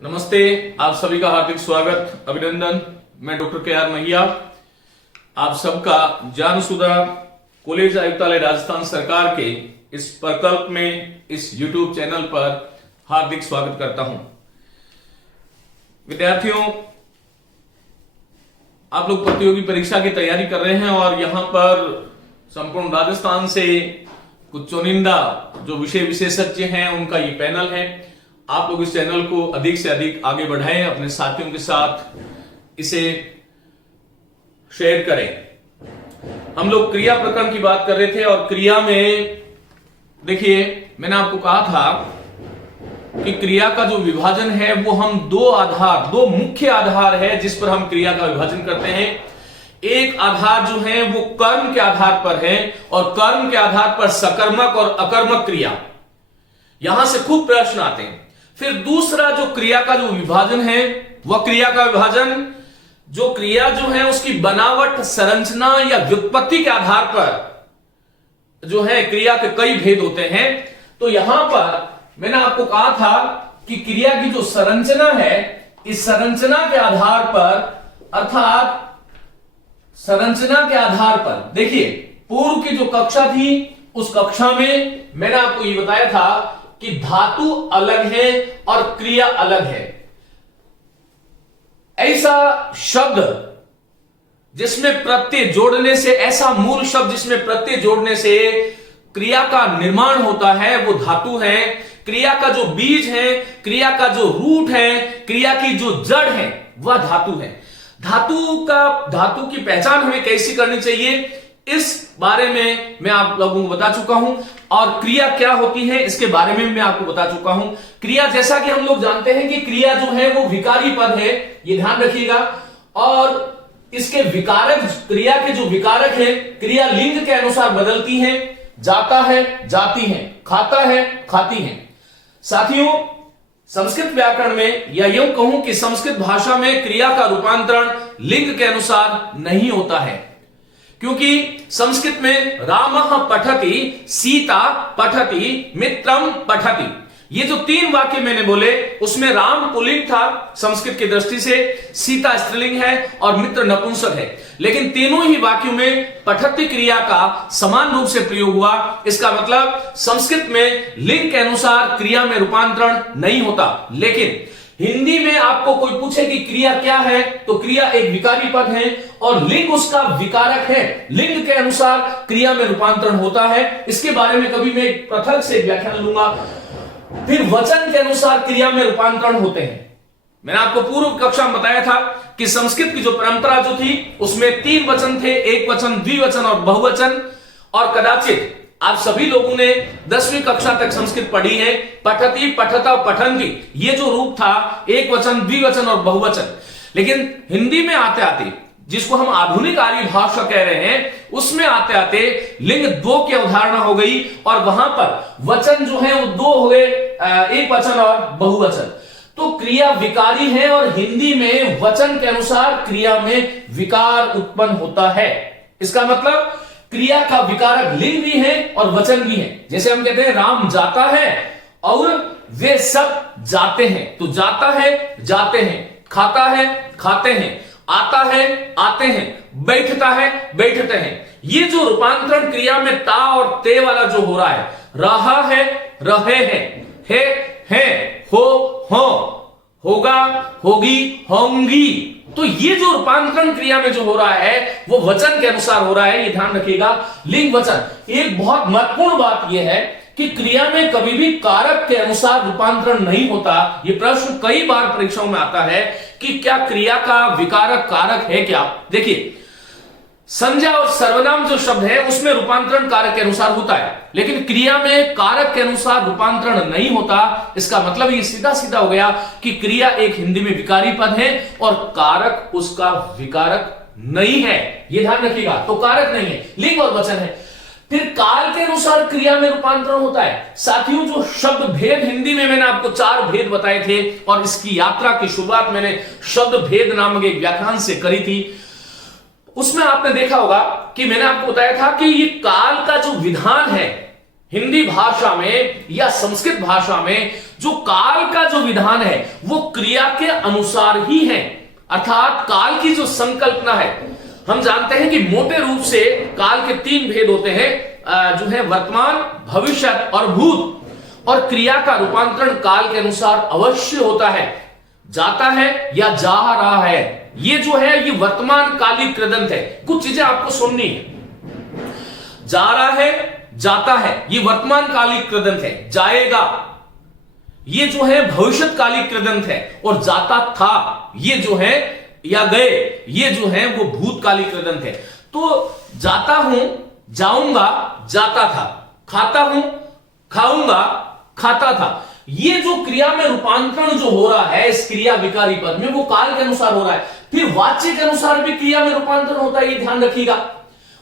नमस्ते, आप सभी का हार्दिक स्वागत, अभिनंदन। मैं डॉक्टर के.आर. महिया आप सबका ज्ञानसुधा कॉलेज आयुक्तालय राजस्थान सरकार के इस प्रकल्प में इस YouTube चैनल पर हार्दिक स्वागत करता हूं। विद्यार्थियों, आप लोग प्रतियोगी परीक्षा की तैयारी कर रहे हैं और यहां पर संपूर्ण राजस्थान से कुछ चुनिंदा जो विषय विशेषज्ञ हैं उनका ये पैनल है। आप लोग इस चैनल को अधिक से अधिक आगे बढ़ाएं, अपने साथियों के साथ इसे शेयर करें। हम लोग क्रिया प्रकरण की बात कर रहे थे और क्रिया में देखिए, मैंने आपको कहा था कि क्रिया का जो विभाजन है वो हम दो मुख्य आधार है जिस पर हम क्रिया का विभाजन करते हैं। एक आधार जो है वो कर्म के आधार पर है और कर्म के आधार पर सकर्मक और अकर्मक क्रिया, यहां से खूब प्रश्न आते हैं। फिर दूसरा जो क्रिया का जो विभाजन है वह क्रिया का विभाजन जो क्रिया जो है उसकी बनावट, संरचना या व्युत्पत्ति के आधार पर जो है क्रिया के कई भेद होते हैं। तो यहां पर मैंने आपको कहा था कि क्रिया की जो संरचना है, इस संरचना के आधार पर, अर्थात संरचना के आधार पर, देखिए पूर्व की जो कक्षा थी उस कक्षा में मैंने आपको ये बताया था कि धातु अलग है और क्रिया अलग है। ऐसा शब्द जिसमें प्रत्यय जोड़ने से, ऐसा मूल शब्द जिसमें प्रत्यय जोड़ने से क्रिया का निर्माण होता है वो धातु है। क्रिया का जो बीज है, क्रिया का जो रूट है, क्रिया की जो जड़ है वह धातु है। धातु की पहचान हमें कैसी करनी चाहिए इस बारे में मैं आप लोगों को बता चुका हूं और क्रिया क्या होती है इसके बारे में मैं आपको बता चुका हूं। क्रिया, जैसा कि हम लोग जानते हैं कि क्रिया जो है वो विकारी पद है, ये ध्यान रखिएगा। और इसके विकारक, क्रिया के जो विकारक है, क्रिया लिंग के अनुसार बदलती है। जाता है, जाती है, खाता है, खाती है। साथियों, संस्कृत व्याकरण में या यूं कहूं कि संस्कृत भाषा में क्रिया का रूपांतरण लिंग के अनुसार नहीं होता है, क्योंकि संस्कृत में रामः पठति, सीता पठति, मित्रम पठति, ये जो तीन वाक्य मैंने बोले उसमें राम पुल्लिंग था संस्कृत की दृष्टि से, सीता स्त्रीलिंग है और मित्र नपुंसक है। लेकिन तीनों ही वाक्यों में पठति क्रिया का समान रूप से प्रयोग हुआ। इसका मतलब संस्कृत में लिंग के अनुसार क्रिया में रूपांतरण नहीं होता। लेकिन हिंदी में आपको कोई पूछे कि क्रिया क्या है, तो क्रिया एक विकारी पद है और लिंग उसका विकारक है। लिंग के अनुसार क्रिया में रूपांतरण होता है। इसके बारे में कभी मैं पृथक से व्याख्यान लूंगा। फिर वचन के अनुसार क्रिया में रूपांतरण होते हैं। मैंने आपको पूर्व कक्षा में बताया था कि संस्कृत की जो परंपरा जो थी उसमें 3 वचन थे, एक वचन, द्विवचन और बहुवचन। और कदाचित आप सभी लोगों ने 10वीं कक्षा तक संस्कृत पढ़ी है। पठति, पठता, पठन्ति, ये जो रूप था एक वचन, द्विवचन और बहुवचन। लेकिन हिंदी में आते आते, जिसको हम आधुनिक आर्य भाषा कह रहे हैं, उसमें आते आते लिंग 2 की अवधारणा हो गई और वहां पर वचन जो है वो 2 हो गए, एक वचन और बहुवचन। तो क्रिया विकारी है और हिंदी में वचन के अनुसार क्रिया में विकार उत्पन्न होता है। इसका मतलब क्रिया का विकारक लिंग भी है और वचन भी है। जैसे हम कहते हैं राम जाता है और वे सब जाते हैं, तो जाता है, जाते हैं, खाता है, खाते हैं, आता है, आते हैं, बैठता है, बैठते हैं। ये जो रूपांतरण क्रिया में ता और ते वाला जो हो रहा है, रहा है, रहे हैं, हो, होगा, होगी, होंगी, तो ये जो रूपांतरण क्रिया में जो हो रहा है वो वचन के अनुसार हो रहा है। ये ध्यान रखिएगा, लिंग वचन। एक बहुत महत्वपूर्ण बात यह है कि क्रिया में कभी भी कारक के अनुसार रूपांतरण नहीं होता। ये प्रश्न कई बार परीक्षाओं में आता है कि क्या क्रिया का विकारक कारक है क्या। देखिए, संज्ञा और सर्वनाम जो शब्द है उसमें रूपांतरण कारक के अनुसार होता है, लेकिन क्रिया में कारक के अनुसार रूपांतरण नहीं होता। इसका मतलब ये सीधा सीधा हो गया कि क्रिया एक हिंदी में विकारी पद है और कारक उसका विकारक नहीं है। ये ध्यान रखिएगा, तो कारक नहीं है, लिंग और वचन है। फिर काल के अनुसार क्रिया में रूपांतरण होता है। साथियों, जो शब्द भेद हिंदी में मैंने आपको 4 भेद बताए थे और इसकी यात्रा की शुरुआत मैंने शब्द भेद नामक एक व्याख्यान से करी थी। उसमें आपने देखा होगा कि मैंने आपको बताया था कि ये काल का जो विधान है हिंदी भाषा में या संस्कृत भाषा में जो काल का जो विधान है वो क्रिया के अनुसार ही है, अर्थात काल की जो संकल्पना है, हम जानते हैं कि मोटे रूप से काल के 3 भेद होते हैं, जो है वर्तमान, भविष्य और भूत। और क्रिया का रूपांतरण काल के अनुसार अवश्य होता है, जाता है या जा रहा है। ये जो है ये वर्तमान कालिक कृदंत है। कुछ चीजें आपको सुननी है। जा रहा है, जाता है, ये वर्तमान कालिक कृदंत है। जाएगा, ये जो है भविष्य कालिक कृदंत है। और जाता था, ये जो है, या गए, ये जो है वो भूतकालिक कृदंत है। तो जाता हूं, जाऊंगा, जाता था, खाता हूं, खाऊंगा, खाता था। ये जो क्रिया में रूपांतरण जो हो रहा है इस क्रिया विकारी पद में, वो काल के अनुसार हो रहा है। फिर वाच्य के अनुसार भी क्रिया में रूपांतरण होता है, ये ध्यान रखिएगा।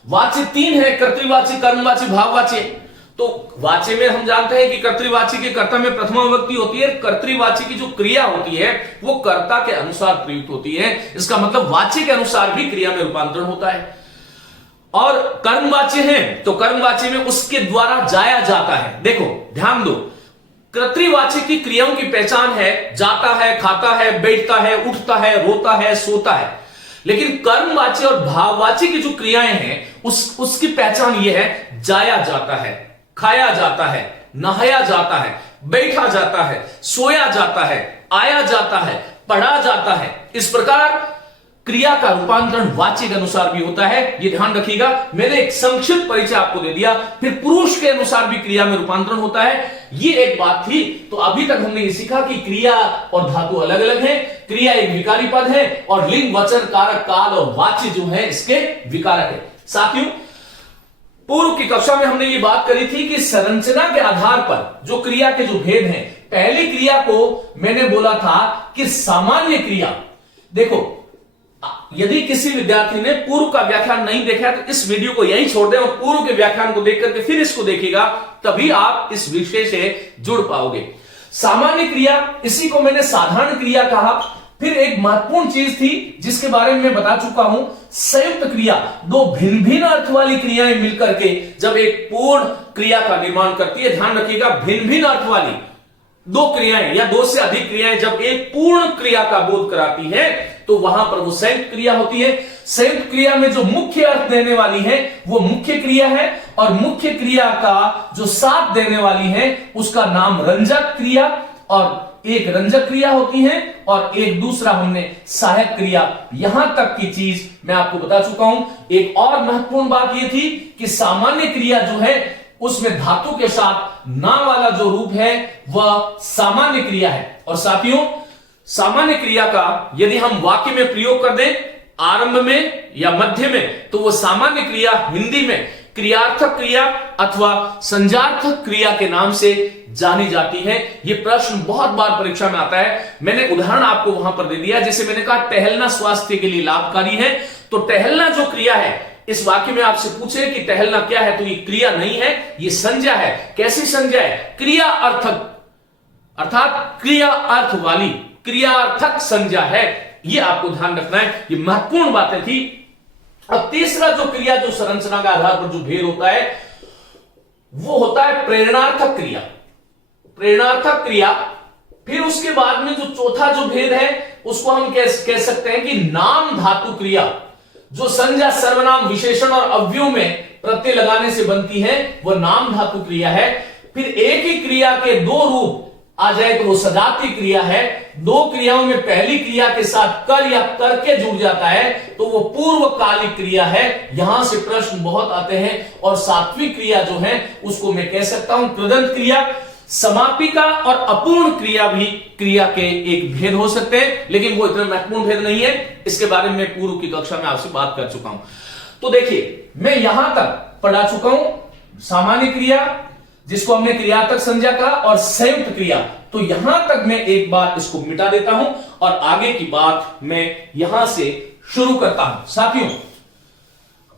वाच्य 3 है, कर्तृवाची, कर्मवाची, भाववाची। तो वाच्य में हम जानते हैं कि कर्तृवाची के कर्ता में प्रथमा विभक्ति होती है। कर्तृवाची की जो क्रिया होती है वो कर्ता के अनुसार प्रयुक्त होती है। इसका मतलब वाच्य के अनुसार भी क्रिया में रूपांतरण होता है। और कर्मवाच्य है तो कर्मवाच्य में उसके द्वारा जाया जाता है। देखो ध्यान दो, कर्तृवाची की क्रियाओं की पहचान है, जाता है, खाता है, बैठता है, उठता है, रोता है, सोता है। लेकिन कर्मवाची और भाववाची की जो क्रियाएं हैं उसकी पहचान यह है, जाया जाता है, खाया जाता है, नहाया जाता है, बैठा जाता है, सोया जाता है, आया जाता है, पढ़ा जाता है। इस प्रकार क्रिया का रूपांतरण वाच्य के अनुसार भी होता है, ये ध्यान रखिएगा। मैंने एक संक्षिप्त परिचय आपको दे दिया। फिर पुरुष के अनुसार भी क्रिया में रूपांतरण होता है, ये एक बात थी। तो अभी तक हमने ये सीखा कि क्रिया और धातु अलग अलग है, क्रिया एक विकारी पद है और लिंग, वचन, कारक, काल और वाच्य जो है इसके विकारक है। साथियों, पूर्व की कक्षा में हमने ये बात करी थी कि संरचना के आधार पर जो क्रिया के जो भेद हैं, पहली क्रिया को मैंने बोला था कि सामान्य क्रिया। देखो, यदि किसी विद्यार्थी ने पूर्व का व्याख्यान नहीं देखा तो इस वीडियो को यही छोड़ दें और पूर्व के व्याख्यान को देख करके फिर इसको देखिएगा, तभी आप इस विषय से जुड़ पाओगे। सामान्य क्रिया, इसी को मैंने साधारण क्रिया कहा। फिर एक महत्वपूर्ण चीज थी जिसके बारे में मैं बता चुका हूं, संयुक्त क्रिया। 2 भिन्न भिन्न अर्थ वाली क्रियाएं मिलकर के जब एक पूर्ण क्रिया का निर्माण करती है, ध्यान रखिएगा, भिन्न भिन्न अर्थ वाली 2 क्रियाएं या 2 से अधिक क्रियाएं जब एक पूर्ण क्रिया का बोध कराती है तो वहां पर वो संयुक्त क्रिया होती है। संयुक्त क्रिया में जो मुख्य अर्थ देने वाली है वो मुख्य क्रिया है और मुख्य क्रिया का जो साथ देने वाली है उसका नाम रंजक क्रिया, और एक रंजक क्रिया होती है और एक दूसरा हमने सहायक क्रिया। यहां तक की चीज मैं आपको बता चुका हूं। एक और महत्वपूर्ण बात यह थी कि सामान्य क्रिया जो है उसमें धातु के साथ ना वाला जो रूप है वह सामान्य क्रिया है। और साथियों, सामान्य क्रिया का यदि हम वाक्य में प्रयोग कर दें आरंभ में या मध्य में, तो वो सामान्य क्रिया हिंदी में क्रियार्थक क्रिया अथवा संज्ञार्थक क्रिया के नाम से जानी जाती है। यह प्रश्न बहुत बार परीक्षा में आता है। मैंने उदाहरण आपको वहां पर दे दिया, जैसे मैंने कहा टहलना स्वास्थ्य के लिए लाभकारी है। तो टहलना जो क्रिया है, इस वाक्य में आपसे पूछे कि टहलना क्या है, तो ये क्रिया नहीं है, ये संज्ञा है। कैसी संज्ञा है? क्रिया अर्थक, अर्थात क्रिया अर्थ वाली क्रियार्थक संज्ञा है। ये आपको ध्यान रखना है, ये महत्वपूर्ण बातें थी। अब तीसरा जो क्रिया जो संरचना के आधार पर जो भेद होता है वो होता है प्रेरणार्थक क्रिया। प्रेरणार्थक क्रिया, फिर उसके बाद में जो चौथा जो भेद है उसको हम कह सकते हैं कि नाम धातु क्रिया, जो संज्ञा, सर्वनाम, विशेषण और अव्ययों में प्रत्यय लगाने से बनती है वह नाम धातु क्रिया है। फिर एक ही क्रिया के 2 रूप आ जाए तो वो सजातीय क्रिया है। 2 क्रियाओं में पहली क्रिया के साथ कर या करके जुड़ जाता है तो वो पूर्वकालिक क्रिया है। यहां से प्रश्न बहुत आते हैं। और 7वीं क्रिया जो है उसको मैं कह सकता हूं कृदंत क्रिया। समापिका और अपूर्ण क्रिया भी क्रिया के एक भेद हो सकते हैं, लेकिन वो इतना महत्वपूर्ण भेद नहीं है। इसके बारे में पूर्व की कक्षा में आपसे बात कर चुका हूं। तो देखिए, मैं यहां तक पढ़ा चुका हूं सामान्य क्रिया, जिसको हमने क्रियार्थक संज्ञा कहा, और संयुक्त क्रिया। तो यहां तक मैं एक बार इसको मिटा देता हूं और आगे की बात मैं यहां से शुरू करता हूं। साथियों,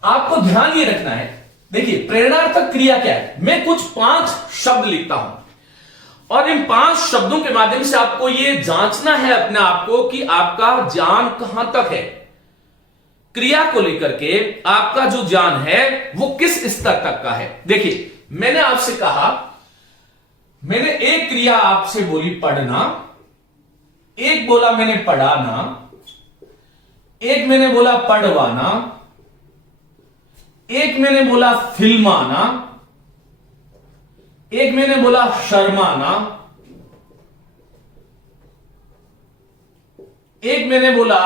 आपको ध्यान ये रखना है, देखिए प्रेरणार्थक क्रिया क्या है। मैं कुछ 5 शब्द लिखता हूं और इन 5 शब्दों के माध्यम से आपको ये जांचना है अपने आप को कि आपका ज्ञान कहां तक है। क्रिया को लेकर के आपका जो ज्ञान है वो किस स्तर तक का है। देखिए, मैंने आपसे कहा मैंने एक क्रिया आपसे बोली पढ़ना, एक बोला मैंने पढ़ाना, एक मैंने बोला पढ़वाना, एक मैंने बोला फिल्माना, एक मैंने बोला शर्माना, एक मैंने बोला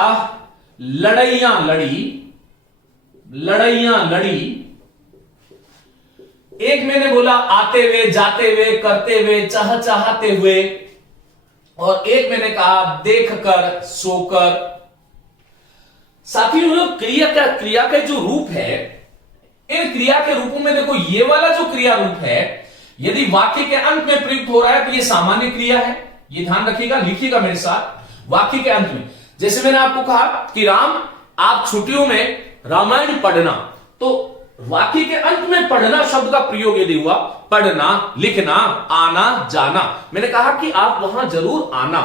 लड़ैयां लड़ी, लड़ैयां लड़ी, एक मैंने बोला आते हुए, जाते हुए, करते हुए, चाहते हुए, और एक मैंने कहा देखकर, सोकर। साथियों, क्रिया का जो रूप है, इन क्रिया के रूपों में देखो, ये वाला जो क्रिया रूप है, यदि वाक्य के अंत में प्रयुक्त हो रहा है तो ये सामान्य क्रिया है। ये ध्यान रखिएगा, लिखिएगा मेरे साथ। वाक्य के अंत में, जैसे मैंने आपको कहा कि राम आप छुट्टियों में रामायण पढ़ना, तो वाक्य के अंत में पढ़ना शब्द का प्रयोग यदि हुआ, पढ़ना, लिखना, आना, जाना, मैंने कहा कि आप वहां जरूर आना।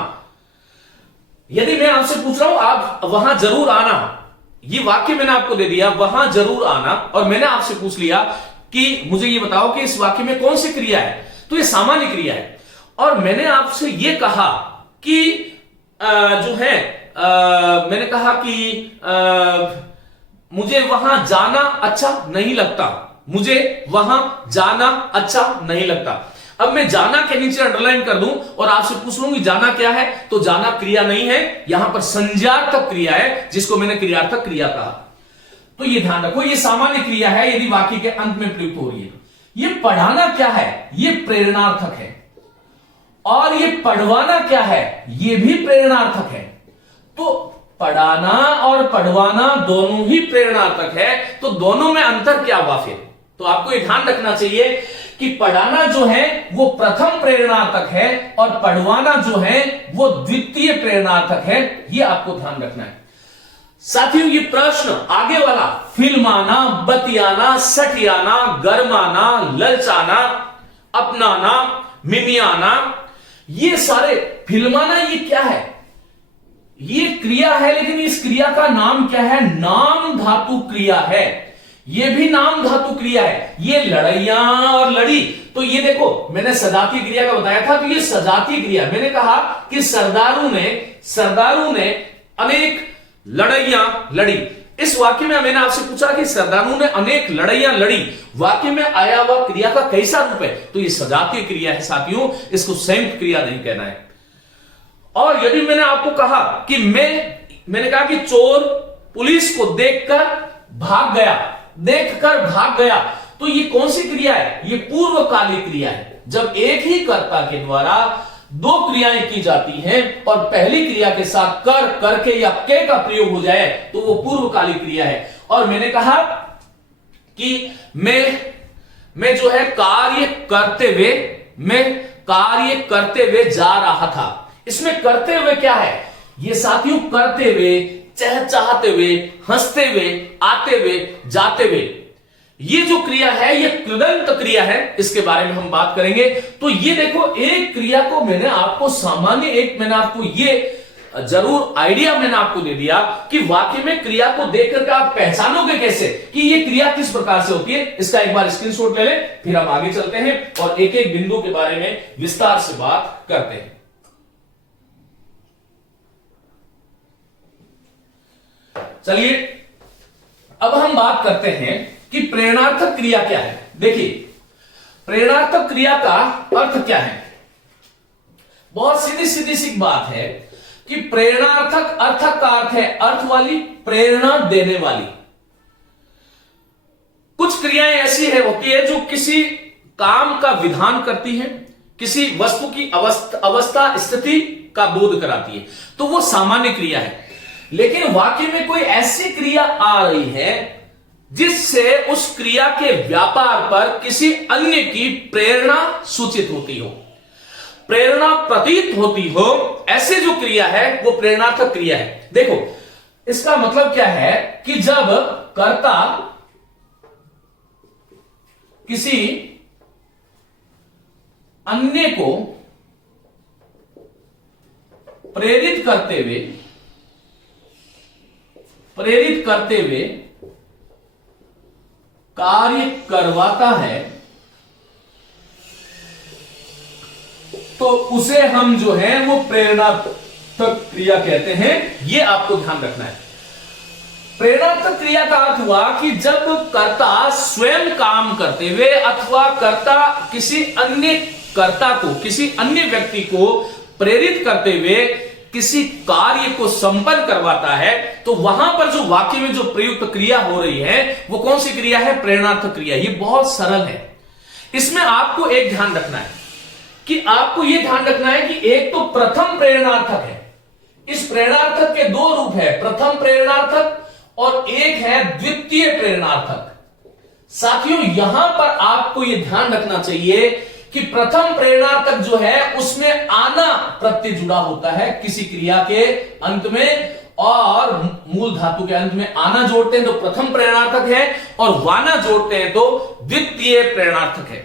यदि मैं आपसे पूछ रहा हूं आप वहां जरूर आना, ये वाक्य मैंने आपको दे दिया, वहां जरूर आना, और मैंने आपसे पूछ लिया कि मुझे ये बताओ कि इस वाक्य में कौन सी क्रिया है, तो ये सामान्य क्रिया है। और मैंने आपसे ये कहा कि जो है मैंने कहा कि मुझे वहां जाना अच्छा नहीं लगता, मुझे वहां जाना अच्छा नहीं लगता। अब मैं जाना के नीचे अंडरलाइन कर दूं और आपसे पूछ लूंगी जाना क्या है, तो जाना क्रिया नहीं है, यहां पर संज्ञार्थक क्रिया है, जिसको मैंने क्रियार्थक क्रिया कहा। तो ये ध्यान रखो, ये सामान्य क्रिया है यदि वाक्य के अंत में प्रयुक्त हो रही है। ये पढ़ाना क्या है, ये प्रेरणार्थक है, और ये पढ़वाना क्या है, ये भी प्रेरणार्थक है। तो पढ़ाना और पढ़वाना दोनों ही प्रेरणार्थक है, तो दोनों में अंतर क्या हुआ फिर? तो आपको ये ध्यान रखना चाहिए कि पढ़ाना जो है वो प्रथम प्रेरणार्थक है और पढ़वाना जो है वो द्वितीय प्रेरणार्थक है। ये आपको ध्यान रखना है। साथियों, ये प्रश्न आगे वाला, फिल्माना, बतियाना, सटियाना, गरमाना, ललचाना, अपनाना, मिमियाना, ये सारे, फिल्माना ये क्या है? ये क्रिया है, लेकिन इस क्रिया का नाम क्या है? नाम धातु क्रिया है। ये भी नाम धातु क्रिया है। ये लड़ैया और लड़ी, तो ये देखो मैंने सजातीय क्रिया का बताया था, तो ये सजातीय क्रिया। मैंने कहा कि सरदारू ने अनेक लड़ैया लड़ी। इस वाक्य में मैंने आपसे पूछा कि सरदारू ने अनेक लड़ैया लड़ी, वाक्य में आया हुआ क्रिया का कैसा रूप है? तो ये सजातीय क्रिया है साथियों, इसको संयुक्त क्रिया नहीं कहना है। और यदि मैंने आपको कहा कि मैंने कहा कि चोर पुलिस को देखकर भाग गया, तो ये कौन सी क्रिया है? ये पूर्वकालिक क्रिया है। जब एक ही कर्ता के द्वारा दो क्रियाएं की जाती हैं और पहली क्रिया के साथ कर, करके या के का प्रयोग हो जाए तो वो पूर्वकालिक क्रिया है। और मैंने कहा कि मैं जो है कार्य करते हुए जा रहा था। इसमें करते हुए क्या है? ये साथियों करते हुए, चहचहाते हुए, हंसते हुए, आते हुए, जाते हुए, ये जो क्रिया है ये कृदंत क्रिया है। इसके बारे में हम बात करेंगे। तो ये देखो, एक क्रिया को मैंने आपको मैंने आपको ये जरूर आइडिया मैंने आपको दे दिया कि वाक्य में क्रिया को देख करके आप पहचानोगे कैसे कि ये क्रिया किस प्रकार से होती है। इसका एक बार स्क्रीनशॉट ले लें, फिर हम आगे चलते हैं और एक एक बिंदु के बारे में विस्तार से बात करते हैं। चलिए, अब हम बात करते हैं कि प्रेरणार्थक क्रिया क्या है। देखिए, प्रेरणार्थक क्रिया का अर्थ क्या है? बहुत सीधी सी बात है कि प्रेरणार्थक, अर्थक का अर्थ है अर्थ वाली, प्रेरणा देने वाली। कुछ क्रियाएं ऐसी होती है जो किसी काम का विधान करती है, किसी वस्तु की अवस्था स्थिति का बोध कराती है, तो वो सामान्य क्रिया है। लेकिन वाक्य में कोई ऐसी क्रिया आ रही है जिससे उस क्रिया के व्यापार पर किसी अन्य की प्रेरणा सूचित होती हो, प्रेरणा प्रतीत होती हो, ऐसे जो क्रिया है वो प्रेरणार्थक क्रिया है। देखो, इसका मतलब क्या है कि जब कर्ता किसी अन्य को प्रेरित करते हुए कार्य करवाता है, तो उसे हम जो है वो प्रेरणार्थक क्रिया कहते हैं। ये आपको ध्यान रखना है। प्रेरणार्थक क्रिया का अर्थ हुआ कि जब कर्ता स्वयं काम करते हुए अथवा कर्ता किसी अन्य कर्ता को, किसी अन्य व्यक्ति को प्रेरित करते हुए किसी कार्य को संपन्न करवाता है, तो वहां पर जो वाक्य में जो प्रयुक्त क्रिया हो रही है वो कौन सी क्रिया है? प्रेरणार्थक क्रिया। ये बहुत सरल है। इसमें आपको एक ध्यान रखना है कि आपको यह ध्यान रखना है कि एक तो प्रथम प्रेरणार्थक है। इस प्रेरणार्थक के दो रूप है, प्रथम प्रेरणार्थक और एक है द्वितीय प्रेरणार्थक। साथियों, यहां पर आपको यह ध्यान रखना चाहिए कि प्रथम प्रेरणार्थक जो है उसमें आना प्रत्यय जुड़ा होता है किसी क्रिया के अंत में, और मूल धातु के अंत में आना जोड़ते हैं तो प्रथम प्रेरणार्थक है, और वाना जोड़ते हैं तो द्वितीय प्रेरणार्थक है।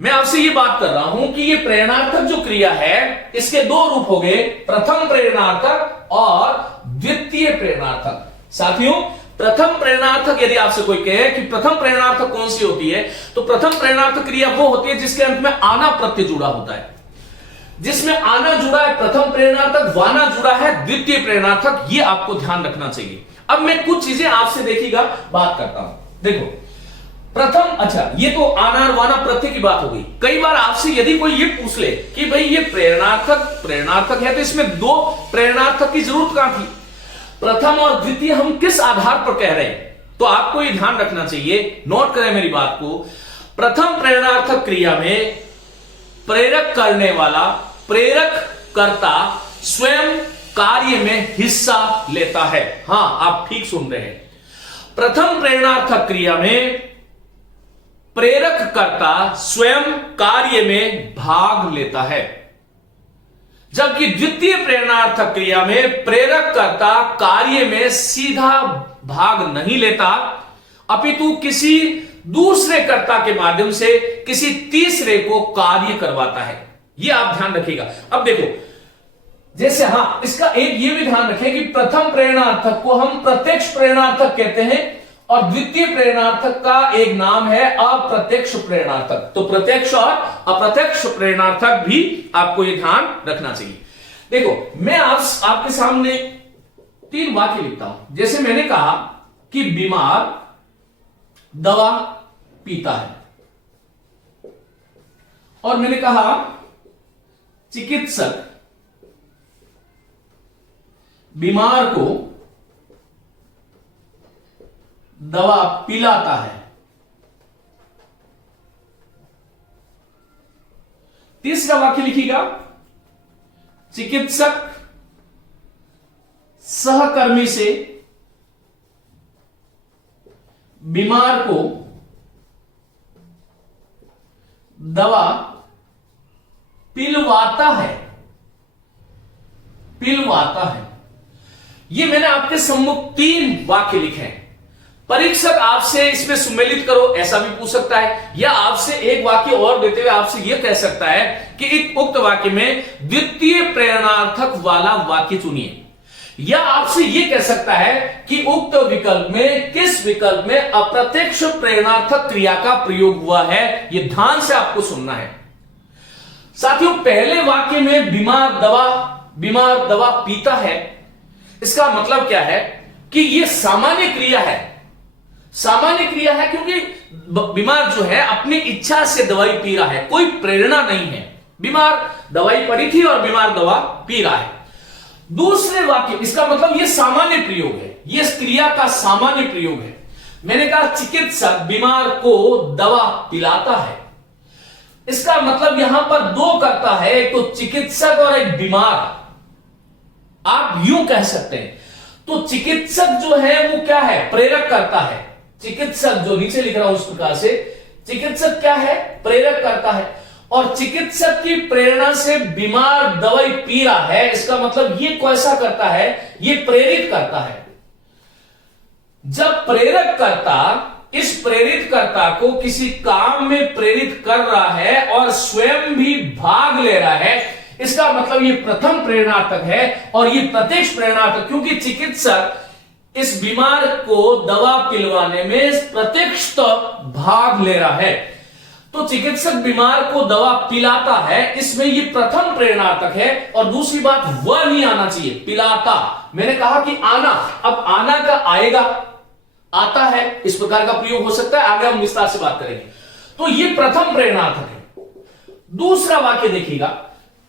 मैं आपसे ये बात कर रहा हूं कि ये प्रेरणार्थक जो क्रिया है इसके दो रूप हो गए, प्रथम प्रेरणार्थक और द्वितीय प्रेरणार्थक। साथियों, प्रथम प्रेरणार्थक यदि आपसे कोई कहे कि प्रथम प्रेरणार्थक कौन सी होती है, तो प्रथम प्रेरणार्थक क्रिया वो होती है जिसके अंत में आना प्रत्यय जुड़ा होता है। जिसमें आना जुड़ा है प्रथम प्रेरणार्थक, वाना जुड़ा है द्वितीय प्रेरणार्थक। ये आपको ध्यान रखना चाहिए। अब मैं कुछ चीजें आपसे देखिएगा बात करता हूं। देखो, प्रथम, अच्छा ये तो आना और वाना प्रत्यय की बात हो गई। कई बार आपसे यदि कोई ये पूछ ले कि भाई ये प्रेरणार्थक है तो इसमें दो प्रेरणार्थक की जरूरत कहां थी? प्रथम और द्वितीय हम किस आधार पर कह रहे हैं? तो आपको ये ध्यान रखना चाहिए, नोट करें मेरी बात को। प्रथम प्रेरणार्थक क्रिया में प्रेरक करने वाला, प्रेरक कर्ता स्वयं कार्य में हिस्सा लेता है। हां, आप ठीक सुन रहे हैं। प्रथम प्रेरणार्थक क्रिया में प्रेरक कर्ता स्वयं कार्य में भाग लेता है, जबकि द्वितीय प्रेरणार्थक क्रिया में प्रेरक कर्ता कार्य में सीधा भाग नहीं लेता, अपितु किसी दूसरे कर्ता के माध्यम से किसी तीसरे को कार्य करवाता है। यह आप ध्यान रखिएगा। अब देखो, जैसे इसका एक ये भी ध्यान रखें कि प्रथम प्रेरणार्थक को हम प्रत्यक्ष प्रेरणार्थक कहते हैं और द्वितीय प्रेरणार्थक का एक नाम है अप्रत्यक्ष प्रेरणार्थक। तो प्रत्यक्ष और अप्रत्यक्ष प्रेरणार्थक भी आपको यह ध्यान रखना चाहिए। देखो, मैं आपके सामने 3 वाक्य लिखता हूं। जैसे मैंने कहा कि बीमार दवा पीता है, और मैंने कहा चिकित्सक बीमार को दवा पिलाता है। तीसरा वाक्य लिखिएगा, चिकित्सक सहकर्मी से बीमार को दवा पिलवाता है। ये मैंने आपके सम्मुख 3 वाक्य लिखे हैं। परीक्षक आपसे इसमें सुमेलित करो ऐसा भी पूछ सकता है, या आपसे एक वाक्य और देते हुए आपसे यह कह सकता है कि एक उक्त वाक्य में द्वितीय प्रेरणार्थक वाला वाक्य चुनिए, या आपसे यह कह सकता है कि उक्त विकल्प में किस विकल्प में अप्रत्यक्ष प्रेरणार्थक क्रिया का प्रयोग हुआ है। यह ध्यान से आपको सुनना है। साथियों, पहले वाक्य में बीमार दवा पीता है, इसका मतलब क्या है कि यह सामान्य क्रिया है। सामान्य क्रिया है क्योंकि बीमार जो है अपनी इच्छा से दवाई पी रहा है, कोई प्रेरणा नहीं है। बीमार दवाई पड़ी थी और बीमार दवा पी रहा है। दूसरे वाक्य, इसका मतलब यह सामान्य प्रयोग है, यह क्रिया का सामान्य प्रयोग है। मैंने कहा चिकित्सक बीमार को दवा पिलाता है, इसका मतलब यहां पर 2 कर्ता है, एक तो चिकित्सक और एक बीमार। आप यूं कह सकते हैं। तो चिकित्सक जो है वो क्या है? प्रेरक करता है। चिकित्सक जो नीचे लिख रहा हूं उस प्रकार से, चिकित्सक क्या है? प्रेरक करता है। और चिकित्सक की प्रेरणा से बीमार दवाई पी रहा है, इसका मतलब ये कैसा करता है? ये प्रेरित करता है। जब प्रेरक कर्ता इस प्रेरित कर्ता को किसी काम में प्रेरित कर रहा है और स्वयं भी भाग ले रहा है, इसका मतलब ये प्रथम प्रेरणार्थक है और ये प्रत्यक्ष प्रेरणार्थक, क्योंकि चिकित्सक इस बीमार को दवा पिलवाने में प्रत्यक्ष भाग ले रहा है। तो तो चिकित्सक बीमार को दवा पिलाता है, इसमें ये प्रथम प्रेरणार्थक है। और दूसरी बात, वह नहीं आना चाहिए, पिलाता। मैंने कहा कि आना, अब आना का आएगा, आता है, इस प्रकार का प्रयोग हो सकता है, आगे हम विस्तार से बात करेंगे। तो ये प्रथम प्रेरणार्थक है। दूसरा वाक्य देखिएगा,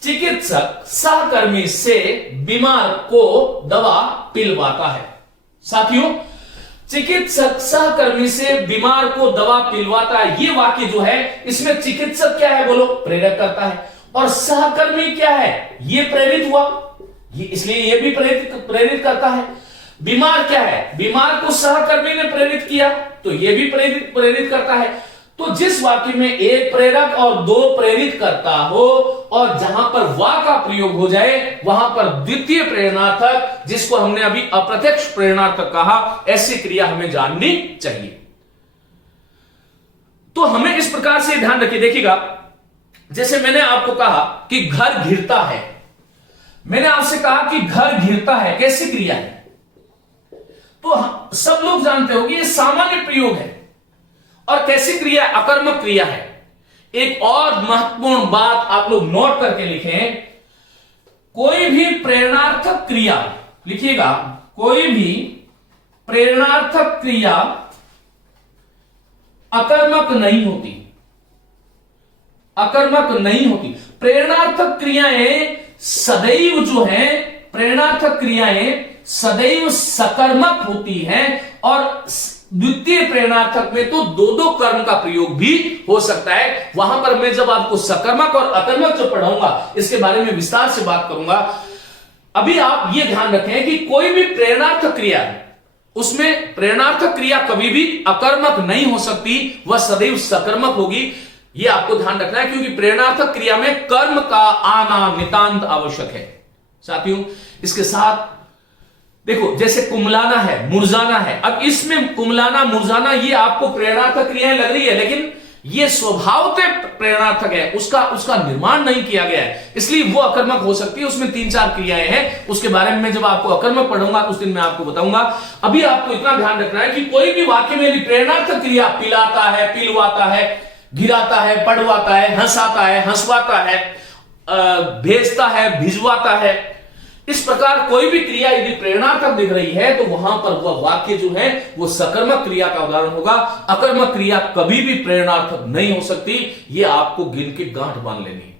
चिकित्सक सहकर्मी से बीमार को दवा पिलवाता है। साथियों, चिकित्सक सहकर्मी से बीमार को दवा पिलवाता है, ये वाक्य जो है इसमें चिकित्सक क्या है बोलो, प्रेरक करता है, और सहकर्मी क्या है, ये प्रेरित हुआ, ये इसलिए ये भी प्रेरित करता है। बीमार क्या है, बीमार को सहकर्मी ने प्रेरित किया, तो ये भी प्रेरित करता है। तो जिस वाक्य में एक प्रेरक और दो प्रेरित करता हो और जहां पर वाह का प्रयोग हो जाए, वहां पर द्वितीय प्रेरणार्थक, जिसको हमने अभी अप्रत्यक्ष प्रेरणार्थक कहा, ऐसी क्रिया हमें जाननी चाहिए। तो हमें इस प्रकार से ध्यान रखिए, देखिएगा, जैसे मैंने आपको कहा कि घर घिरता है, मैंने आपसे कहा कि घर घिरता है, कैसी क्रिया है? तो सब लोग जानते हो कि यह सामान्य प्रयोग है और कैसी क्रिया, अकर्मक क्रिया है। एक और महत्वपूर्ण बात आप लोग नोट करके लिखें, कोई भी प्रेरणार्थक क्रिया, लिखिएगा, कोई भी प्रेरणार्थक क्रिया अकर्मक नहीं होती, अकर्मक नहीं होती। प्रेरणार्थक क्रियाएं सदैव जो है, प्रेरणार्थक क्रियाएं सदैव सकर्मक होती हैं, और द्वितीय प्रेरणार्थक में तो दो दो कर्म का प्रयोग भी हो सकता है। वहां पर मैं जब आपको सकर्मक और अकर्मक जो पढ़ाऊंगा, इसके बारे में विस्तार से बात करूंगा। अभी आप यह ध्यान रखें कि कोई भी प्रेरणार्थक क्रिया है, उसमें प्रेरणार्थक क्रिया कभी भी अकर्मक नहीं हो सकती, वह सदैव सकर्मक होगी। यह आपको ध्यान रखना है, क्योंकि प्रेरणार्थक क्रिया में कर्म का आना नितांत आवश्यक है। साथियों, इसके साथ देखो, जैसे कुमलाना है, मुरझाना है, अब इसमें कुमलाना मुरझाना ये आपको प्रेरणार्थक क्रियाएं लग रही है, लेकिन ये स्वभावतः प्रेरणार्थक है, उसका निर्माण नहीं किया गया है, इसलिए वो अकर्मक हो सकती है। उसमें 3-4 क्रियाएं हैं, उसके बारे में जब आपको अकर्मक पढ़ूंगा उस दिन मैं आपको बताऊंगा। अभी आपको इतना ध्यान रखना है कि कोई भी वाक्य में प्रेरणार्थक क्रिया पिलाता है, पिलवाता है, गिराता है, पढ़वाता है, हंसाता है, हंसवाता है, भेजता है, भिजवाता है, इस प्रकार कोई भी क्रिया यदि प्रेरणार्थक दिख रही है, तो वहां पर वह वाक्य जो है वो सकर्मक क्रिया का उदाहरण होगा। अकर्मक क्रिया कभी भी प्रेरणार्थक नहीं हो सकती, यह आपको गिन के गांठ बांध लेनी है।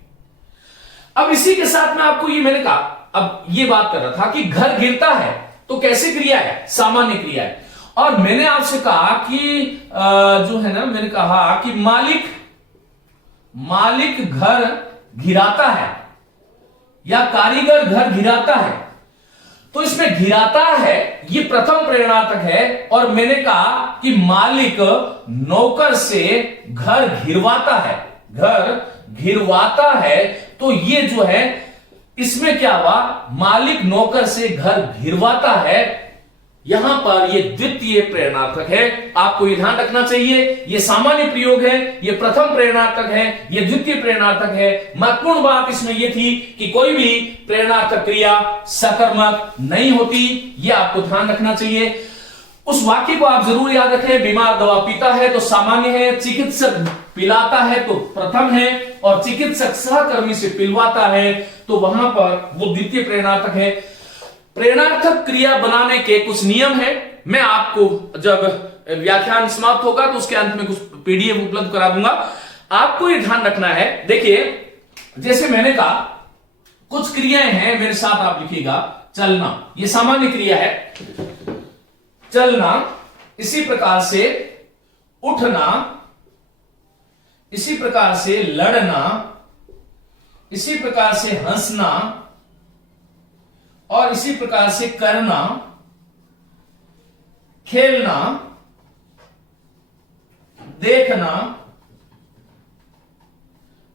अब इसी के साथ में आपको ये मैंने कहा, अब ये बात कर रहा था कि घर गिरता है, तो कैसी क्रिया है, सामान्य क्रिया है। और मैंने आपसे कहा कि जो है ना, मैंने कहा कि मालिक घर घिराता है या कारीगर घर घिराता है, तो इसमें घिराता है ये प्रथम प्रेरणार्थक है। और मैंने कहा कि मालिक नौकर से घर घिरवाता है, घर घिरवाता है, तो ये जो है इसमें क्या हुआ, मालिक नौकर से घर घिरवाता है, यहां पर ये द्वितीय प्रेरणार्थक है। आपको ये ध्यान रखना चाहिए, ये सामान्य प्रयोग है, ये प्रथम प्रेरणार्थक है, ये द्वितीय प्रेरणार्थक है। महत्वपूर्ण बात इसमें यह थी कि कोई भी प्रेरणार्थक क्रिया सकर्मक नहीं होती, यह आपको ध्यान रखना चाहिए। उस वाक्य को आप जरूर याद रखें, बीमार दवा पीता है तो सामान्य है, चिकित्सक पिलाता है तो प्रथम है, और चिकित्सक सहकर्मी से पिलवाता है तो वहां पर वो द्वितीय प्रेरणार्थक है। प्रेरणार्थक क्रिया बनाने के कुछ नियम हैं, मैं आपको जब व्याख्यान समाप्त होगा तो उसके अंत में कुछ पीडीएफ उपलब्ध करा दूंगा। आपको यह ध्यान रखना है, देखिए, जैसे मैंने कहा कुछ क्रियाएं हैं, मेरे साथ आप लिखिएगा। चलना, यह सामान्य क्रिया है, चलना, इसी प्रकार से उठना, इसी प्रकार से लड़ना, इसी प्रकार से हंसना, और इसी प्रकार से करना, खेलना, देखना,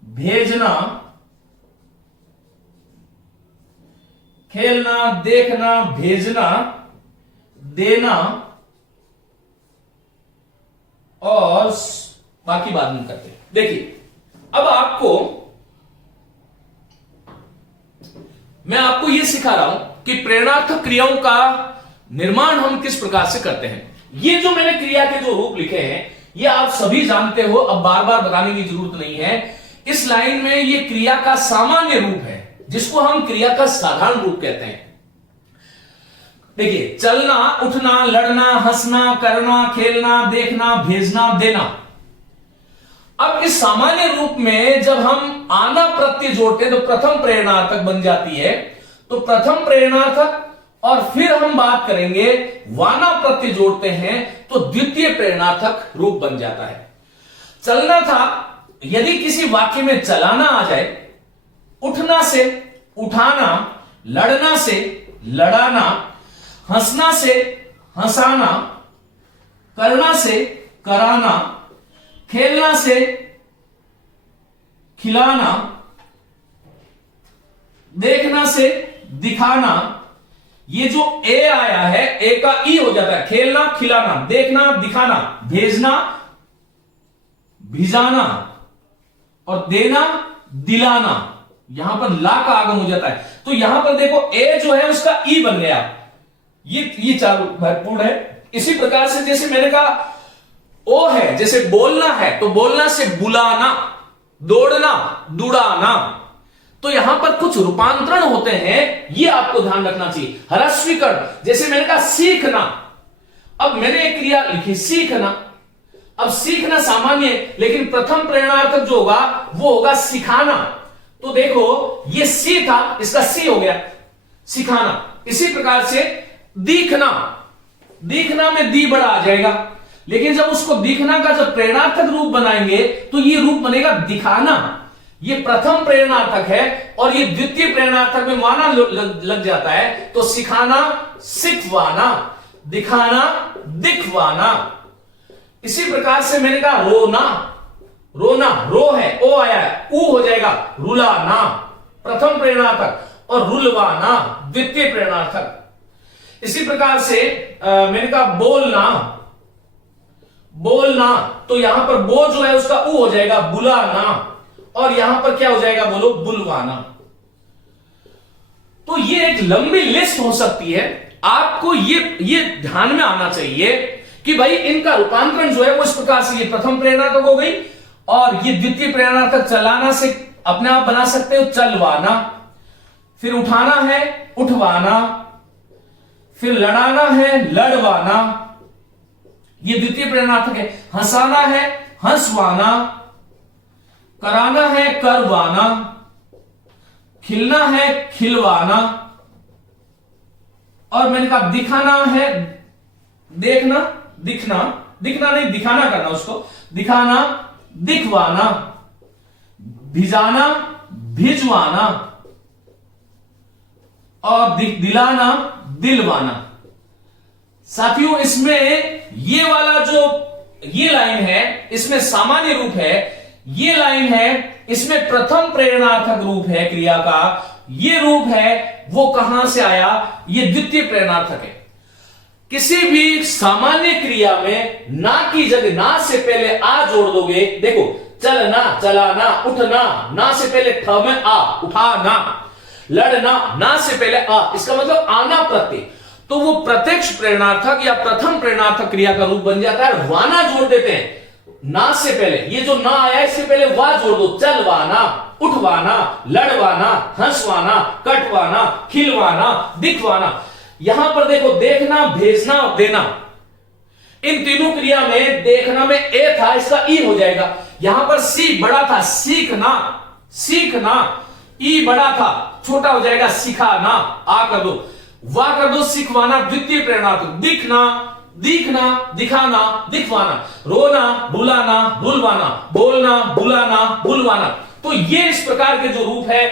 भेजना, खेलना, देखना, भेजना, देना, और बाकी बाद में करते हैं। देखिए, अब मैं आपको यह सिखा रहा हूं कि प्रेरणार्थक क्रियाओं का निर्माण हम किस प्रकार से करते हैं। ये जो मैंने क्रिया के जो रूप लिखे हैं, ये आप सभी जानते हो, अब बार बार बताने की जरूरत नहीं है। इस लाइन में ये क्रिया का सामान्य रूप है, जिसको हम क्रिया का साधारण रूप कहते हैं। देखिए, चलना, उठना, लड़ना, हंसना, करना, खेलना, देखना, भेजना, देना। अब इस सामान्य रूप में जब हम आना प्रत्यय जोड़ते हैं तो प्रथम प्रेरणार्थक बन जाती है। तो प्रथम प्रेरणार्थक, और फिर हम बात करेंगे वाना प्रत्यय जोड़ते हैं तो द्वितीय प्रेरणार्थक रूप बन जाता है। चलना था, यदि किसी वाक्य में चलाना आ जाए, उठना से उठाना, लड़ना से लड़ाना, हंसना से हंसाना, करना से कराना, खेलना से खिलाना, देखना से दिखाना। ये जो ए आया है, ए का ई हो जाता है। खेलना, खिलाना, देखना, दिखाना, भेजना, भिजाना, और देना, दिलाना। यहां पर ला का आगम हो जाता है। तो यहां पर देखो, ए जो है उसका ई बन गया। ये चालू महत्वपूर्ण है। इसी प्रकार से जैसे मैंने कहा ओ है, जैसे बोलना है तो बोलना से बुलाना, दौड़ना, दुड़ाना। तो यहां पर कुछ रूपांतरण होते हैं, ये आपको ध्यान रखना चाहिए। ह्रस्वीकरण, जैसे मैंने कहा सीखना, अब मैंने एक क्रिया लिखी सीखना। अब सीखना सामान्य है, लेकिन प्रथम प्रेरणार्थक जो होगा वो होगा सिखाना। तो देखो, ये सी था, इसका सी हो गया, सिखाना। इसी प्रकार से दिखना, दिखना में दी बड़ा आ जाएगा, लेकिन जब उसको दिखना का जब प्रेरणार्थक रूप बनाएंगे तो ये रूप बनेगा दिखाना। ये प्रथम प्रेरणार्थक है और ये द्वितीय प्रेरणार्थक में माना लग जाता है। तो सिखाना, सिखवाना, दिखाना, दिखवाना। इसी प्रकार से मैंने कहा रोना, रोना, रो है, ओ आया है, ऊ हो जाएगा रुलाना, प्रथम प्रेरणार्थक, और रुलवाना, द्वितीय प्रेरणार्थक। इसी प्रकार से मैंने कहा बोलना, बोलना, तो यहां पर बो जो है उसका ऊ हो जाएगा बुलाना, और यहां पर क्या हो जाएगा बोलो, बुलवाना। तो ये एक लंबी लिस्ट हो सकती है। आपको ये ध्यान में आना चाहिए कि भाई इनका रूपांतरण जो है वो इस प्रकार से, ये प्रथम प्रेरणार्थक हो गई, और ये द्वितीय प्रेरणार्थक चलाना से अपने आप बना सकते हो चलवाना, फिर उठाना है उठवाना, फिर लड़ाना है लड़वाना, ये द्वितीय प्रेरणार्थक है। हंसाना है हंसवाना, कराना है करवाना, खिलना है खिलवाना, और मैंने कहा दिखाना है देखना, दिखना, दिखना नहीं दिखाना करना उसको, दिखाना, दिखवाना, भिजाना, भिजवाना, और दिलाना, दिलवाना। साथियों, इसमें ये वाला जो ये लाइन है, इसमें सामान्य रूप है। ये लाइन है, इसमें प्रथम प्रेरणार्थक रूप है क्रिया का। ये रूप है वो कहां से आया, ये द्वितीय प्रेरणार्थक है। किसी भी सामान्य क्रिया में ना की जगह ना से पहले आ जोड़ दोगे। देखो, चलना, चलाना, उठना, ना से पहले ठ में आ, उठाना, लड़ना, ना से पहले आ, इसका मतलब आना प्रत्यय। तो वो प्रत्यक्ष प्रेरणार्थक या प्रथम प्रेरणार्थक क्रिया का रूप बन जाता है। वाना जोड़ देते हैं ना से पहले, ये जो ना आया इससे पहले वा जोड़ दो, चलवाना, उठवाना, लड़वाना, हंसवाना, कटवाना, खिलवाना, दिखवाना। यहां पर देखो, देखना, भेजना और देना, इन तीनों क्रिया में देखना में ए था, इसका ई हो जाएगा। यहां पर सी बड़ा था, सीखना, सीखना, ई बड़ा था, छोटा हो जाएगा सिखाना, आ कर दो, वाह कर दो, सिखवाना, द्वितीय प्रेरणार्थक। दिखना, दिखना, दिखाना, दिखवाना, रोना, बुलाना, बुलवाना, बोलना, बुलाना, बुलवाना। तो ये इस प्रकार के जो रूप है।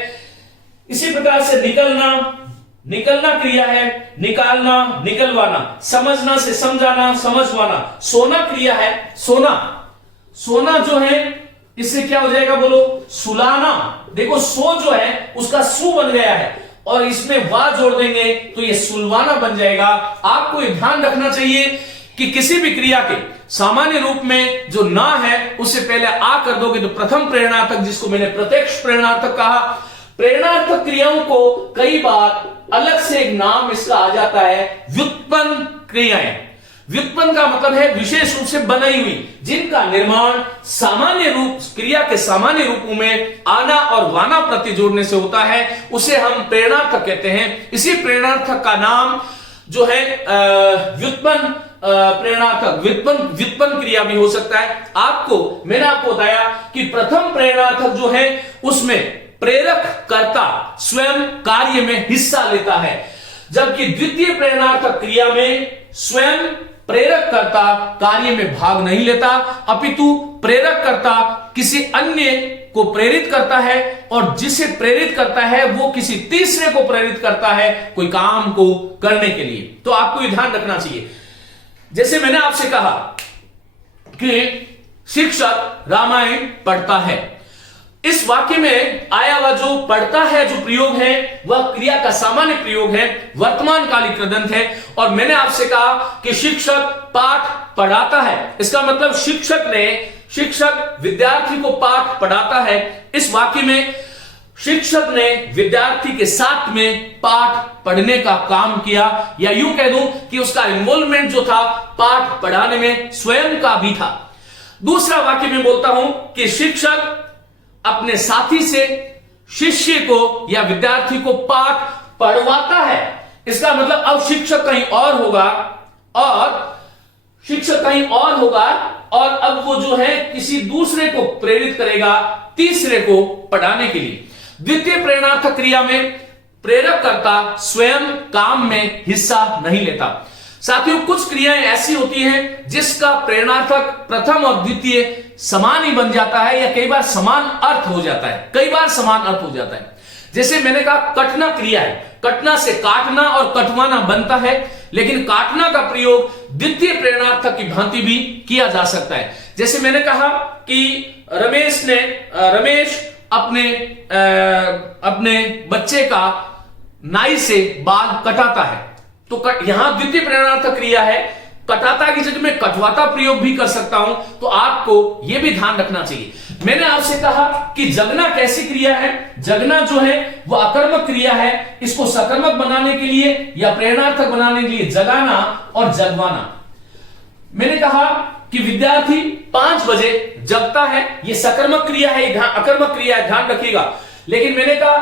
इसी प्रकार से निकलना, निकलना क्रिया है, निकालना, निकलवाना, समझना से समझाना, समझवाना। सोना क्रिया है, सोना, सोना जो है इससे क्या हो जाएगा बोलो, सुलाना। देखो, सो जो है उसका सु बन गया है, और इसमें वा जोड़ देंगे तो ये सुलवाना बन जाएगा। आपको ये ध्यान रखना चाहिए कि किसी भी क्रिया के सामान्य रूप में जो ना है उससे पहले आ कर दोगे तो प्रथम प्रेरणार्थक, जिसको मैंने प्रत्यक्ष प्रेरणार्थक कहा। प्रेरणार्थक क्रियाओं को कई बार अलग से एक नाम इसका आ जाता है, व्युत्पन्न क्रियाएं। व्युत्पन्न का मतलब है विशेष रूप से बनाई हुई, जिनका निर्माण सामान्य रूप, क्रिया के सामान्य रूपों में आना और वाना प्रत्यय जोड़ने से होता है, उसे हम प्रेरणार्थक कहते हैं। इसी प्रेरणार्थक का नाम जो है व्युत्पन्न प्रेरणार्थक, व्युत्पन्न क्रिया भी हो सकता है। मैंने आपको बताया कि प्रथम प्रेरणार्थक जो है उसमें प्रेरक कर्ता स्वयं कार्य में हिस्सा लेता है, जबकि द्वितीय प्रेरणार्थक क्रिया में स्वयं प्रेरक कर्ता कार्य में भाग नहीं लेता, अपितु प्रेरक कर्ता किसी अन्य को प्रेरित करता है और जिसे प्रेरित करता है वो किसी तीसरे को प्रेरित करता है कोई काम को करने के लिए। तो आपको यह ध्यान रखना चाहिए। जैसे मैंने आपसे कहा कि शिक्षक रामायण पढ़ता है, इस वाक्य में आया हुआ जो पढ़ता है जो प्रयोग है वह क्रिया का सामान्य प्रयोग है, वर्तमान कालिक कृदंत है। और मैंने आपसे कहा कि शिक्षक पाठ पढ़ाता है, इसका मतलब शिक्षक विद्यार्थी को पाठ पढ़ाता है। इस वाक्य में शिक्षक ने विद्यार्थी के साथ में पाठ पढ़ने का काम किया, या यूं कह दूं कि उसका इन्वॉल्वमेंट जो था पाठ पढ़ाने में स्वयं का भी था। दूसरा वाक्य में बोलता हूं कि शिक्षक अपने साथी से शिष्य को या विद्यार्थी को पाठ पढ़वाता है, इसका मतलब अब शिक्षक कहीं और होगा और अब वो जो है किसी दूसरे को प्रेरित करेगा तीसरे को पढ़ाने के लिए। द्वितीय प्रेरणार्थक क्रिया में प्रेरक कर्ता स्वयं काम में हिस्सा नहीं लेता। साथियों, कुछ क्रियाएं ऐसी होती हैं जिसका प्रेरणार्थक प्रथम और द्वितीय समान ही बन जाता है, या कई बार समान अर्थ हो जाता है। जैसे मैंने कहा कटना क्रिया है, कटना से काटना और कटवाना बनता है, लेकिन काटना का प्रयोग द्वितीय प्रेरणार्थक की भांति भी किया जा सकता है। जैसे मैंने कहा कि रमेश अपने बच्चे का नाई से बाल कटाता है, तो यहां द्वितीय प्रेरणार्थक क्रिया है, कटाता की जगह में कटवाता प्रयोग भी कर सकता हूं, तो आपको यह भी ध्यान रखना चाहिए। मैंने आपसे कहा कि जगना कैसी क्रिया है, जगना जो है वह अकर्मक क्रिया है, इसको सकर्मक बनाने के लिए या प्रेरणार्थक बनाने के लिए जगाना और जगवाना। मैंने कहा कि विद्यार्थी 5 बजे जगता है, यह सकर्मक क्रिया है, अकर्मक क्रिया है, ध्यान रखिएगा। लेकिन मैंने कहा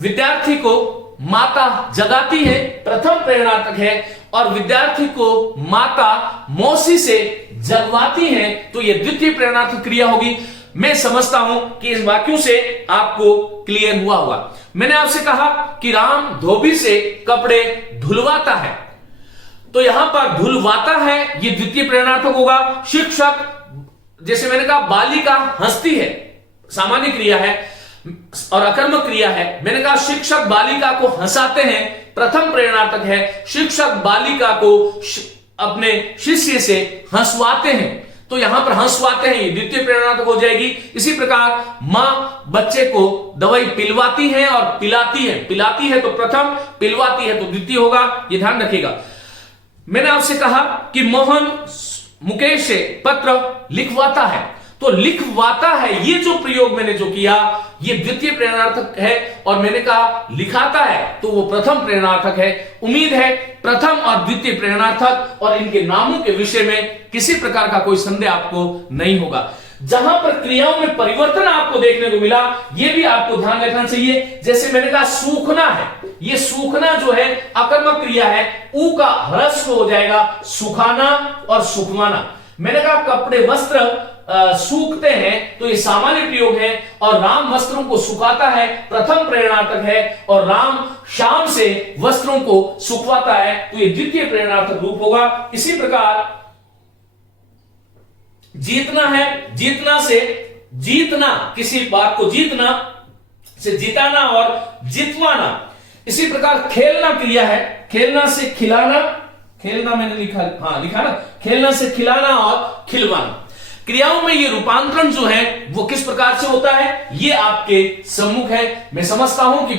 विद्यार्थी को माता जगाती है, प्रथम प्रेरणार्थक है, और विद्यार्थी को माता मौसी से जगवाती है, तो यह द्वितीय प्रेरणार्थक क्रिया होगी। मैं समझता हूं कि इस वाक्यों से आपको क्लियर हुआ होगा। मैंने आपसे कहा कि राम धोबी से कपड़े धुलवाता है, तो यहां पर धुलवाता है यह द्वितीय प्रेरणार्थक होगा। शिक्षक, जैसे मैंने कहा बालिका हंसती है, सामान्य क्रिया है और अकर्मक क्रिया है। मैंने कहा शिक्षक बालिका को हंसाते हैं, प्रथम प्रेरणार्थक है। शिक्षक बालिका को अपने शिष्य से हंसवाते हैं, तो यहां पर हंसवाते हैं ये द्वितीय प्रेरणार्थक हो जाएगी। इसी प्रकार मां बच्चे को दवाई पिलवाती है और पिलाती है तो प्रथम, पिलवाती है तो द्वितीय होगा, ये ध्यान रखिएगा। मैंने आपसे कहा कि मोहन मुकेश से पत्र लिखवाता है, तो लिखवाता है ये जो प्रयोग मैंने जो किया ये द्वितीय प्रेरणार्थक है, और मैंने कहा लिखाता है तो वो प्रथम प्रेरणार्थक है। उम्मीद है प्रथम और द्वितीय प्रेरणार्थक और इनके नामों के विषय में किसी प्रकार का कोई संदेह आपको नहीं होगा। जहां पर क्रियाओं में परिवर्तन आपको देखने को मिला ये भी आपको ध्यान रखना चाहिए। जैसे मैंने कहा सूखना है, ये सूखना जो है अकर्मक क्रिया है, ऊ का ह्रस्व हो जाएगा सुखाना और सुखवाना। मैंने कहा कपड़े वस्त्र सूखते हैं तो ये सामान्य प्रयोग है, और राम वस्त्रों को सुखाता है प्रथम प्रेरणार्थक है, और राम शाम से वस्त्रों को सुखवाता है तो ये द्वितीय प्रेरणार्थक रूप होगा। इसी प्रकार जीतना है, जीतना से जीतना, किसी बात को जीतना से जिताना और जितवाना। इसी प्रकार खेलना क्रिया है, खेलना से खिलाना, खेलना मैंने लिखा ना, खेलना से खिलाना और खिलवाना। क्रियाओं में ये रूपांतरण जो है वो किस प्रकार से होता है ये आपके सम्मुख है। मैं समझता हूं कि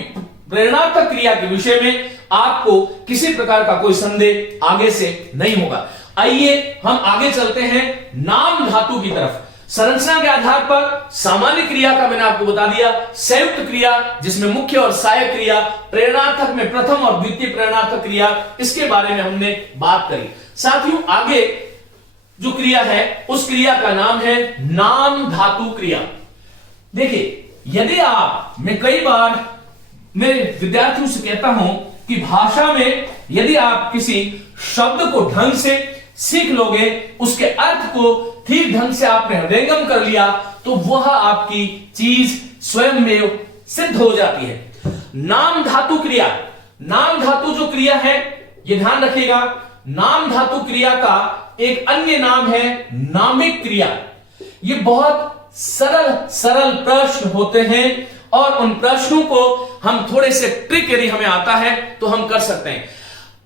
प्रेरणार्थक क्रिया के विषय में आपको किसी प्रकार का कोई संदेह आगे से नहीं होगा। आइए हम आगे चलते हैं नाम धातु की तरफ। संरचना के आधार पर सामान्य क्रिया का मैंने आपको बता दिया, संयुक्त क्रिया जिसमें मुख्य और सहायक क्रिया, प्रेरणार्थक में प्रथम और द्वितीय प्रेरणार्थक क्रिया, इसके बारे में हमने बात करी। साथियों आगे जो क्रिया है उस क्रिया का नाम है नाम धातु क्रिया। देखिए यदि मैं कई बार मेरे विद्यार्थियों से कहता हूं कि भाषा में यदि आप किसी शब्द को ढंग से सीख लोगे, उसके अर्थ को ठीक ढंग से आपने हृदयंगम कर लिया, तो वह आपकी चीज स्वयं में सिद्ध हो जाती है। नाम धातु क्रिया, नाम धातु जो क्रिया है, यह ध्यान रखिएगा, नाम धातु क्रिया का एक अन्य नाम है नामिक क्रिया। ये बहुत सरल प्रश्न होते हैं और उन प्रश्नों को हम थोड़े से ट्रिक यदि हमें आता है तो हम कर सकते हैं।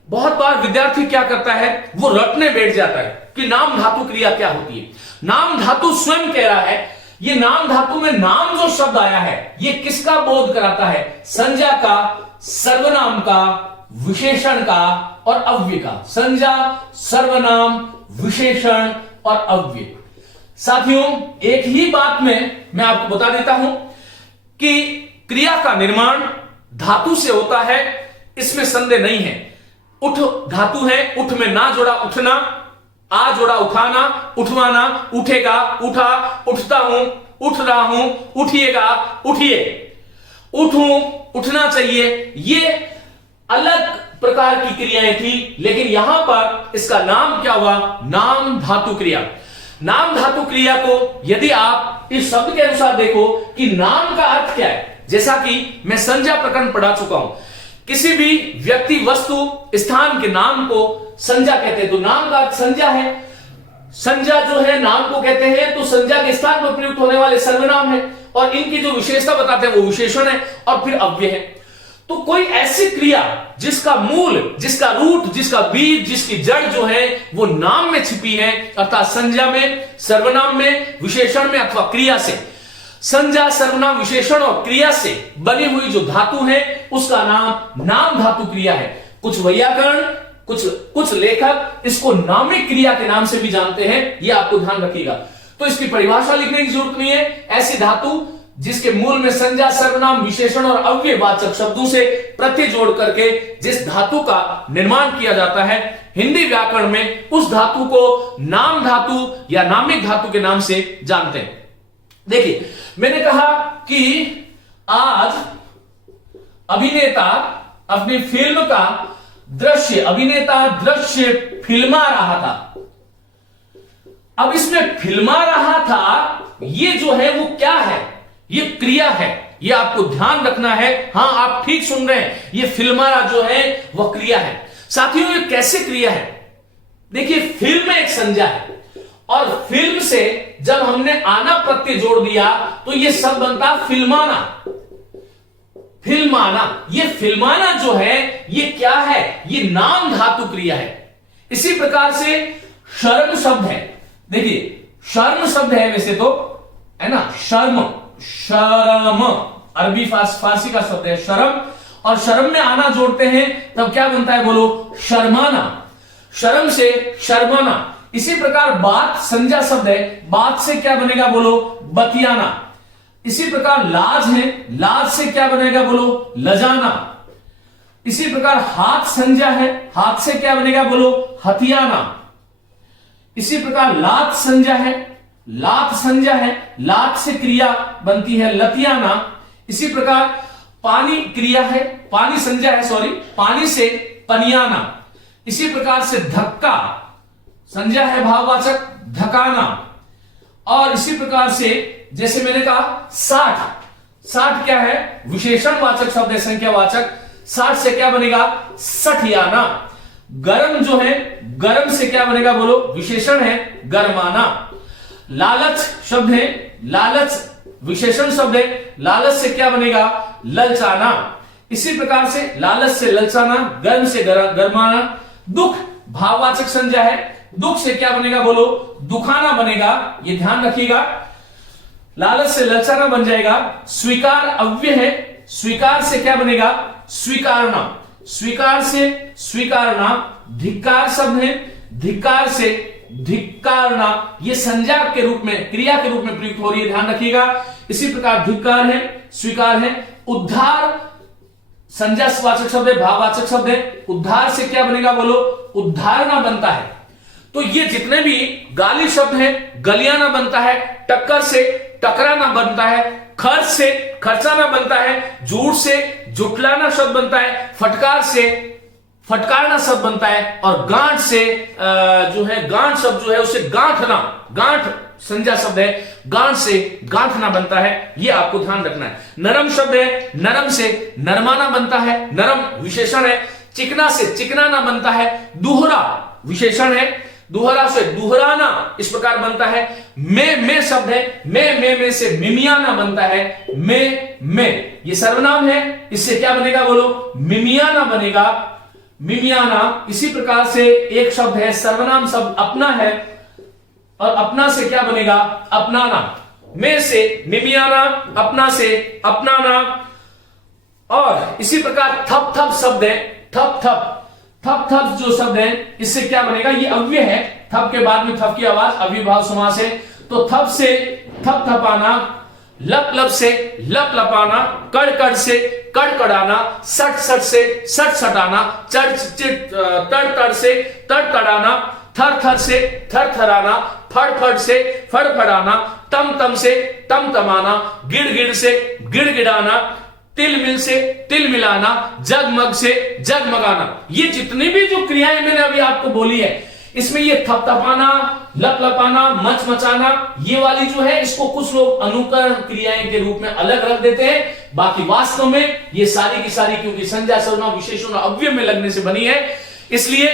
बहुत बार विद्यार्थी क्या करता है, वो रटने बैठ जाता है कि नाम धातु क्रिया क्या होती है। नाम धातु स्वयं कह रहा है, ये नाम धातु में नाम जो शब्द आया है ये किसका बोध कराता है, संज्ञा का, सर्वनाम का, विशेषण का और अव्यय का। संज्ञा, सर्वनाम, विशेषण और अव्यय। साथियों एक ही बात में मैं आपको बता देता हूं कि क्रिया का निर्माण धातु से होता है, इसमें संदेह नहीं है। उठ धातु है, उठ में ना जोड़ा उठना, आ जोड़ा उठाना, उठवाना, उठेगा, उठा, उठता हूं, उठ रहा हूं, उठिएगा, उठिए, उठूं, उठना चाहिए, ये अलग प्रकार की क्रियाएं थी। लेकिन यहां पर इसका नाम क्या हुआ, नाम धातु क्रिया। नाम धातु क्रिया को यदि आप इस शब्द के अनुसार देखो कि नाम का अर्थ क्या है, जैसा कि मैं संज्ञा प्रकरण पढ़ा चुका हूं, किसी भी व्यक्ति, वस्तु, स्थान के नाम को संज्ञा कहते हैं, तो नाम का अर्थ संज्ञा है। संज्ञा जो है नाम को कहते हैं, तो संज्ञा के स्थान पर प्रयुक्त होने वाले सर्वनाम है और इनकी जो विशेषता बताते हैं वो विशेषण है और फिर अव्यय है। तो कोई ऐसी क्रिया जिसका मूल, जिसका रूट, जिसका बीज, जिसकी जड़ जो है वो नाम में छिपी है, अर्थात संज्ञा में, सर्वनाम में, विशेषण में अथवा क्रिया से, संज्ञा, सर्वनाम, विशेषण और क्रिया से बनी हुई जो धातु है उसका नाम नाम धातु क्रिया है। कुछ वैयाकरण, कुछ लेखक इसको नामिक क्रिया के नाम से भी जानते हैं, यह आपको ध्यान रखिएगा। तो इसकी परिभाषा लिखने की जरूरत नहीं है। ऐसी धातु जिसके मूल में संज्ञा, सर्वनाम, विशेषण और अव्ययवाचक शब्दों से प्रत्यय जोड़ करके जिस धातु का निर्माण किया जाता है, हिंदी व्याकरण में उस धातु को नाम धातु या नामिक धातु के नाम से जानते हैं। देखिए मैंने कहा कि आज अभिनेता अपनी फिल्म का दृश्य, अभिनेता दृश्य फिल्मा रहा था। अब इसमें फिल्मा रहा था, ये जो है वो क्या है, ये क्रिया है, ये आपको ध्यान रखना है। हां आप ठीक सुन रहे हैं, ये फिल्मारा जो है वह क्रिया है। साथियों ये कैसे क्रिया है, देखिए फिल्म एक संज्ञा है और फिल्म से जब हमने आना प्रत्यय जोड़ दिया तो ये शब्द बनता फिल्माना। फिल्माना, ये फिल्माना जो है ये क्या है, ये नाम धातु क्रिया है। इसी प्रकार से शर्म शब्द है, देखिए शर्म शब्द है वैसे तो, है ना, शर्म, शर्म अरबी फारसी का शब्द है शर्म, और शर्म में आना जोड़ते हैं तब क्या बनता है, बोलो शर्माना। शर्म से शर्माना। इसी प्रकार बात संज्ञा शब्द है, बात से क्या बनेगा, बोलो बतियाना। इसी प्रकार लाज है, लाज से क्या बनेगा, बोलो लजाना। इसी प्रकार हाथ संज्ञा है, हाथ से क्या बनेगा, बोलो हथियाना। इसी प्रकार लात संज्ञा है, लात संज्ञा है, लात से क्रिया बनती है लतियाना। इसी प्रकार पानी क्रिया है, पानी संज्ञा है, सॉरी, पानी से पनियाना। इसी प्रकार से धक्का संज्ञा है, भाववाचक धकाना। और इसी प्रकार से जैसे मैंने कहा साठ, साठ क्या है, विशेषण वाचक शब्द है, संख्यावाचक। साठ से क्या बनेगा, सठियाना। गरम जो है, गरम से क्या बनेगा, बोलो विशेषण है, गरमाना। लालच शब्द है, लालच विशेषण शब्द है, लालच से क्या बनेगा, ललचाना। इसी प्रकार से लालच से ललचाना, गर्म से गरमाना। दुख भाववाचक संज्ञा है, दुख से क्या बनेगा, बोलो दुखाना बनेगा, ये ध्यान रखिएगा। लालच से ललचाना बन जाएगा। स्वीकार अव्यय है, स्वीकार से क्या बनेगा, स्वीकारना। स्वीकार से स्वीकारना। धिक्कार शब्द है, धिक्कार से धिक्कारना, ये संज्ञा के रूप में, क्रिया के रूप में प्रयुक्त हो रही है, ध्यान रखिएगा। इसी प्रकार धिक्कार है, स्वीकार है। उद्धार संज्ञावाचक शब्द है, भाववाचक शब्द है। उद्धार से क्या बनेगा बोलो? उद्धारना बनता है। तो ये जितने भी गाली शब्द हैं, गलियाना बनता है, टक्कर से टकराना बनता है, खर्च से खर्चाना बनता है, झूठ से झुठलाना शब्द बनता है, फटकार से फटकारना शब्द बनता है, और गांठ से जो है, गांठ शब्द जो है उसे गांठना, गांठ संज्ञा शब्द है, गांठ से गांठना बनता है। ये आपको ध्यान रखना है। नरम शब्द है, नरम से नरमाना बनता है, नरम विशेषण है। चिकना से चिकनाना बनता है। दुहरा विशेषण है, दुहरा से दुहराना इस प्रकार बनता है। में शब्द है, में से मिमियाना बनता है। में ये सर्वनाम है, इससे क्या बनेगा बोलो? मिमियाना बनेगा, मिमियाना। इसी प्रकार से एक शब्द है, सर्वनाम शब्द अपना है, और अपना से क्या बनेगा? अपनाना। में से मिमियाना, अपना से अपनाना। और इसी प्रकार थप थप शब्द है, थप थप जो शब्द है, इससे क्या बनेगा? ये अव्यय है, थप के बाद में थप की आवाज, अव्ययभाव समास है। तो थप से थप थपाना, लप लप से लप लपाना, कड़ कड़ से कड़कड़ाना, सट सट से सट सटाना, चढ़ चिट तड़ तड़ से तड़ तड़ाना, थर थर से थर थराना, फड़ फड़ से फड़ फड़ाना, तम तम से तम तमाना, गिड़ गिड़ से गिड़ गिड़ाना, तिल मिल से तिल मिलाना, जगमग से जगमगाना। ये जितनी भी जो क्रियाएं मैंने अभी आपको बोली है, इसमें ये थपथपाना, लपलपाना, मचमचाना, ये वाली जो है, इसको कुछ लोग अनुकरण क्रियाएं के रूप में अलग रख देते हैं। बाकी वास्तव में ये सारी की सारी, क्योंकि संज्ञा, सर्वनाम, विशेषण और अव्यय में लगने से बनी है, इसलिए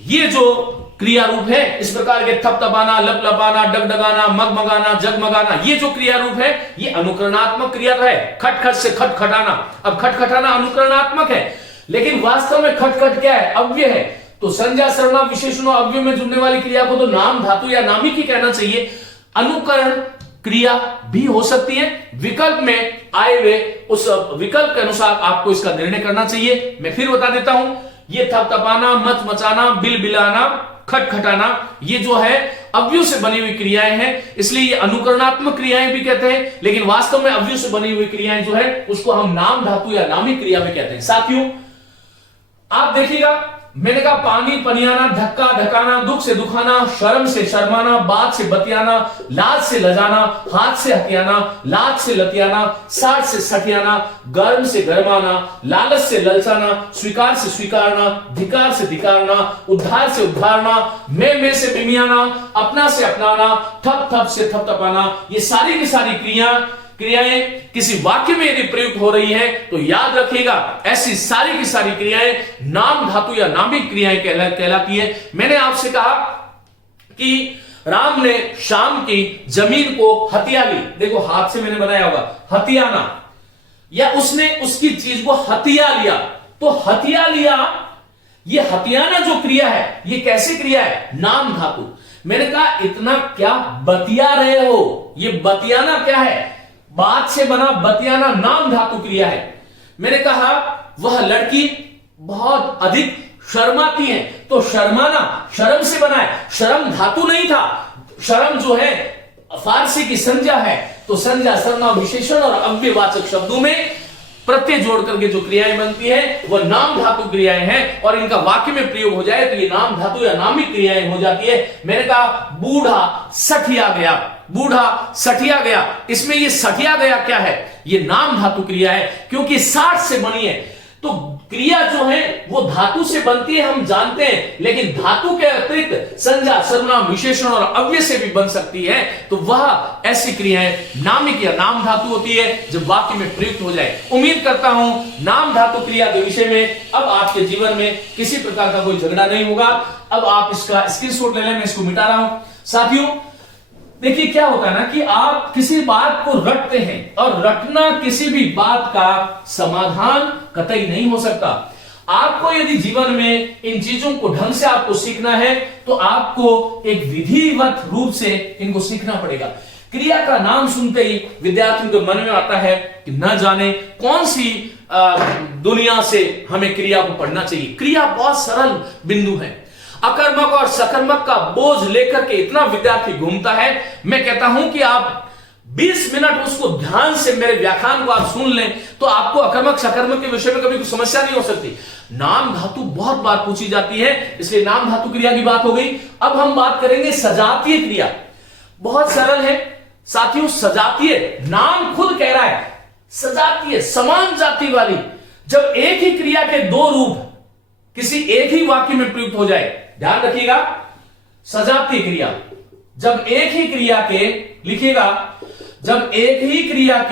ये जो क्रिया रूप है, इस प्रकार के थपथपाना, लपलपाना, डगडगाना, मगमगाना, जगमगाना, ये जो क्रिया रूप है, ये अनुकरणात्मक क्रिया है। खटखट से खटखटाना। अब खटखटाना अनुकरणात्मक है, लेकिन वास्तव में खटखट क्या है? अव्यय है। तो संज्ञा, सर्वनाम, विशेषण और अव्यय में जुड़ने वाली क्रिया को तो नाम धातु या नामिक ही कहना चाहिए। अनुकरण क्रिया भी हो सकती है। विकल्प में आए हुए उस विकल्प के अनुसार आपको इसका निर्णय करना चाहिए। मैं फिर बता देता हूं, ये थपथपाना, मचमचाना, बिलबिलाना, खटखटाना, ये जो है अव्यय से बनी हुई क्रियाएं हैं, इसलिए ये अनुकरणात्मक क्रियाएं भी कहते हैं। लेकिन वास्तव में अव्यय से बनी हुई क्रियाएं जो है, उसको हम नाम धातु या नामिक क्रिया में कहते हैं। साथियों, आप देखिएगा, मैंने कहा पानी पनियाना, धक्का धकाना, दुख से दुखाना, शर्म से शर्माना, बात से बतियाना, लाज से लजाना, हाथ से हथियाना, लाज से लतियाना, साठ से सठियाना, गर्म से गरमाना, लालच से ललचाना, स्वीकार से स्वीकारना, धिकार से धिकारना, उद्धार से उद्धारना, में से मिमियाना, अपना से अपनाना, थप थप से थपथपाना, ये सारी की सारी क्रियाएं किसी वाक्य में यदि प्रयुक्त हो रही है, तो याद रखिएगा, ऐसी सारी की सारी क्रियाएं नाम धातु या नामिक क्रियाएं कहलाती है। मैंने आपसे कहा कि राम ने शाम की जमीन को हथिया ली। देखो, हाथ से मैंने बनाया होगा, हथियाना, या उसने उसकी चीज को हथिया लिया। तो हथिया लिया, ये हथियाना जो क्रिया है, ये कैसी क्रिया है? नाम धातु। मैंने कहा इतना क्या बतिया रहे हो, ये बतियाना क्या है? बात से बना बतियाना नाम धातु क्रिया है। मैंने कहा वह लड़की बहुत अधिक शर्माती है, तो शर्माना शर्म से बना है, शर्म धातु नहीं था। शर्म जो है फारसी की संज्ञा है, तो संज्ञा, सर्वनाम, विशेषण और अव्ययवाचक शब्दों में प्रत्यय जोड़ करके जो क्रियाएं बनती है, वह नाम धातु क्रियाएं हैं, और इनका वाक्य में प्रयोग हो जाए तो ये नाम धातु या नामिक क्रियाएं हो जाती है। मैंने कहा बूढ़ा सठिया गया, बूढ़ा सठिया गया, इसमें ये सठिया गया क्या है? ये नाम धातु क्रिया है, क्योंकि 60 से बनी है। तो क्रिया जो है वो धातु से बनती है, हम जानते हैं, लेकिन धातु के अतिरिक्त संज्ञा, सर्वनाम, विशेषण और अव्यय से भी बन सकती है। तो वह ऐसी क्रियाएं नामिक या नाम धातु होती है, जब वाक्य में प्रयुक्त हो जाए। उम्मीद करता हूं नाम धातु क्रिया के विषय में अब आपके जीवन में किसी प्रकार का कोई झगड़ा नहीं होगा। अब आप इसका स्क्रीनशॉट ले लें, मैं इसको मिटा रहा हूं। साथियों, देखिए क्या होता है ना कि आप किसी बात को रटते हैं, और रटना किसी भी बात का समाधान कतई नहीं हो सकता। आपको यदि जीवन में इन चीजों को ढंग से आपको सीखना है, तो आपको एक विधिवत रूप से इनको सीखना पड़ेगा। क्रिया का नाम सुनते ही विद्यार्थियों के मन में आता है कि न जाने कौन सी दुनिया से हमें क्रिया को पढ़ना चाहिए। क्रिया बहुत सरल बिंदु है। अकर्मक और सकर्मक का बोझ लेकर के इतना विद्यार्थी घूमता है। मैं कहता हूं कि आप 20 मिनट उसको ध्यान से मेरे व्याख्यान को आप सुन लें तो आपको अकर्मक सकर्मक के विषय में कभी कोई समस्या नहीं हो सकती। नाम धातु बहुत बार पूछी जाती है, इसलिए नाम धातु क्रिया की बात हो गई। अब हम बात करेंगे सजातीय क्रिया। बहुत सरल है साथियों, सजातीय नाम खुद कह रहा है, सजातीय समान जाति वाली। जब एक ही क्रिया के दो रूप किसी एक ही वाक्य में प्रयुक्त हो जाए, ध्यान रखिएगा, सजातीय क्रिया जब एक ही क्रिया के, लिखिएगा, जब एक ही क्रिया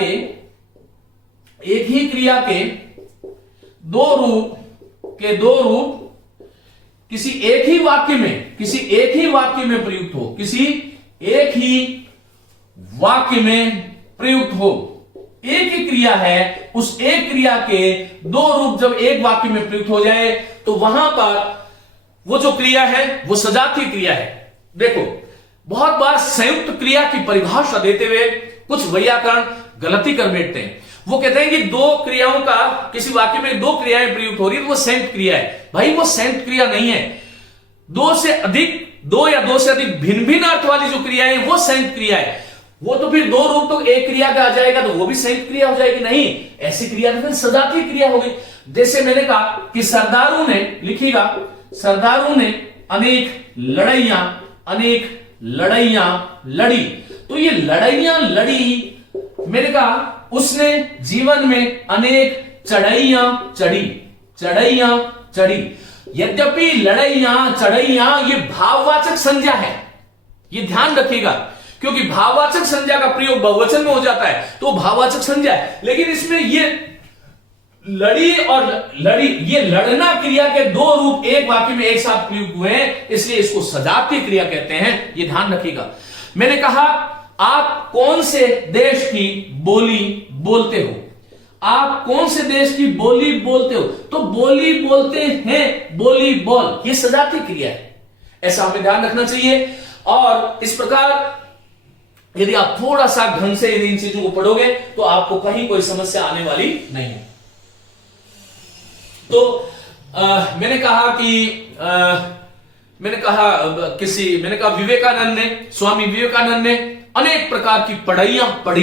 के दो रूप किसी एक ही वाक्य में प्रयुक्त हो, किसी एक ही वाक्य में प्रयुक्त हो, एक ही क्रिया है, उस एक क्रिया के दो रूप जब एक वाक्य में प्रयुक्त हो जाए तो वहां पर वो जो क्रिया है वो सजातीय क्रिया है। देखो, बहुत बार संयुक्त क्रिया की परिभाषा देते हुए कुछ वैयाकरण गलती कर बैठते हैं। वो कहते हैं कि दो क्रियाओं का किसी वाक्य में दो क्रियाएं प्रयुक्त हो रही है तो वो संयुक्त क्रिया है। भाई वो संयुक्त क्रिया नहीं है। दो या दो से अधिक भिन्न भिन्न अर्थ वाली जो क्रियाएं वो संयुक्त क्रिया है। वो तो फिर दो रूप तो एक क्रिया का आ जाएगा तो वो भी संयुक्त क्रिया हो जाएगी, नहीं, ऐसी क्रिया तो सजातीय क्रिया हो गई। जैसे मैंने कहा कि सरदारों ने, लिखिएगा, सरदारों ने अनेक लड़ाइयां लड़ी। तो ये लड़ाइयां लड़ी, मैंने कहा उसने जीवन में अनेक चढ़ाइयां चढ़ी। यद्यपि लड़ाइयां चढ़ाइयां ये भाववाचक संज्ञा है, ये ध्यान रखिएगा, क्योंकि भाववाचक संज्ञा का प्रयोग बहुवचन में हो जाता है तो भाववाचक संज्ञा है। लेकिन इसमें ये लड़ी और लड़ी, ये लड़ना क्रिया के दो रूप एक वाक्य में एक साथ प्रयुक्त हुए हैं, इसलिए इसको सजातीय क्रिया कहते हैं, ये ध्यान रखिएगा। मैंने कहा आप कौन से देश की बोली बोलते हो, आप कौन से देश की बोली बोलते हो, तो बोली बोलते हैं, बोली बोल, ये सजातीय क्रिया है, ऐसा हमें ध्यान रखना चाहिए। और इस प्रकार यदि आप थोड़ा सा ढंग से इन चीजों को पढ़ोगे तो आपको कहीं कोई समस्या आने वाली नहीं है। तो मैंने कहा विवेकानंद ने, स्वामी विवेकानंद ने अनेक प्रकार की पढ़ाइयां पढ़ी।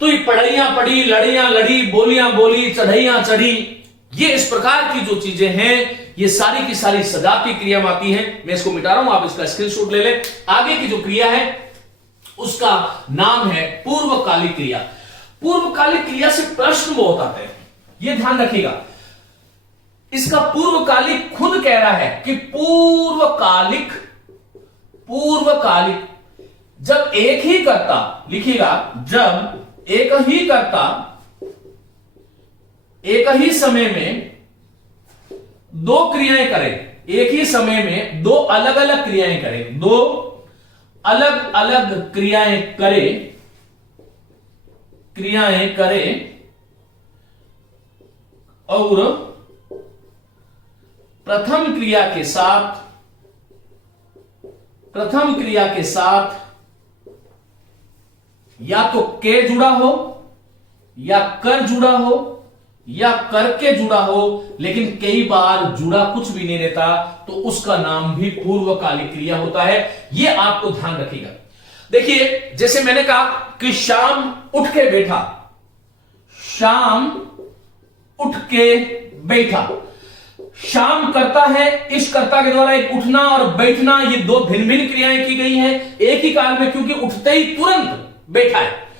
तो ये पढ़ाइयां पढ़ी, लड़ियां लड़ी, बोलियां बोली, चढ़ाइयां चढ़ी, ये इस प्रकार की जो चीजें हैं ये सारी की सारी सजातीय क्रिया में आती हैं। मैं इसको मिटा रहा हूं, आप इसका स्क्रीनशॉट ले लें। आगे की जो क्रिया है उसका नाम है पूर्वकालिक क्रिया। पूर्वकालिक क्रिया से प्रश्न बहुत आते हैं, यह ध्यान रखिएगा। इसका पूर्वकालिक खुद कह रहा है कि पूर्वकालिक जब एक ही कर्ता, लिखिएगा, जब एक ही कर्ता एक ही समय में दो क्रियाएं करे, एक ही समय में दो अलग अलग क्रियाएं करे, दो अलग अलग क्रियाएं करे और प्रथम क्रिया के साथ या तो के जुड़ा हो या कर जुड़ा हो या करके जुड़ा हो, लेकिन कई बार जुड़ा कुछ भी नहीं रहता तो उसका नाम भी पूर्वकालिक क्रिया होता है। यह आपको ध्यान रखिएगा। देखिए, जैसे मैंने कहा कि शाम उठ के बैठा, शाम उठ के बैठा, शाम करता है, इस कर्ता के द्वारा एक उठना और बैठना, ये दो भिन्न भिन्न क्रियाएं की गई हैं एक ही काल में, क्योंकि उठते ही तुरंत बैठा है।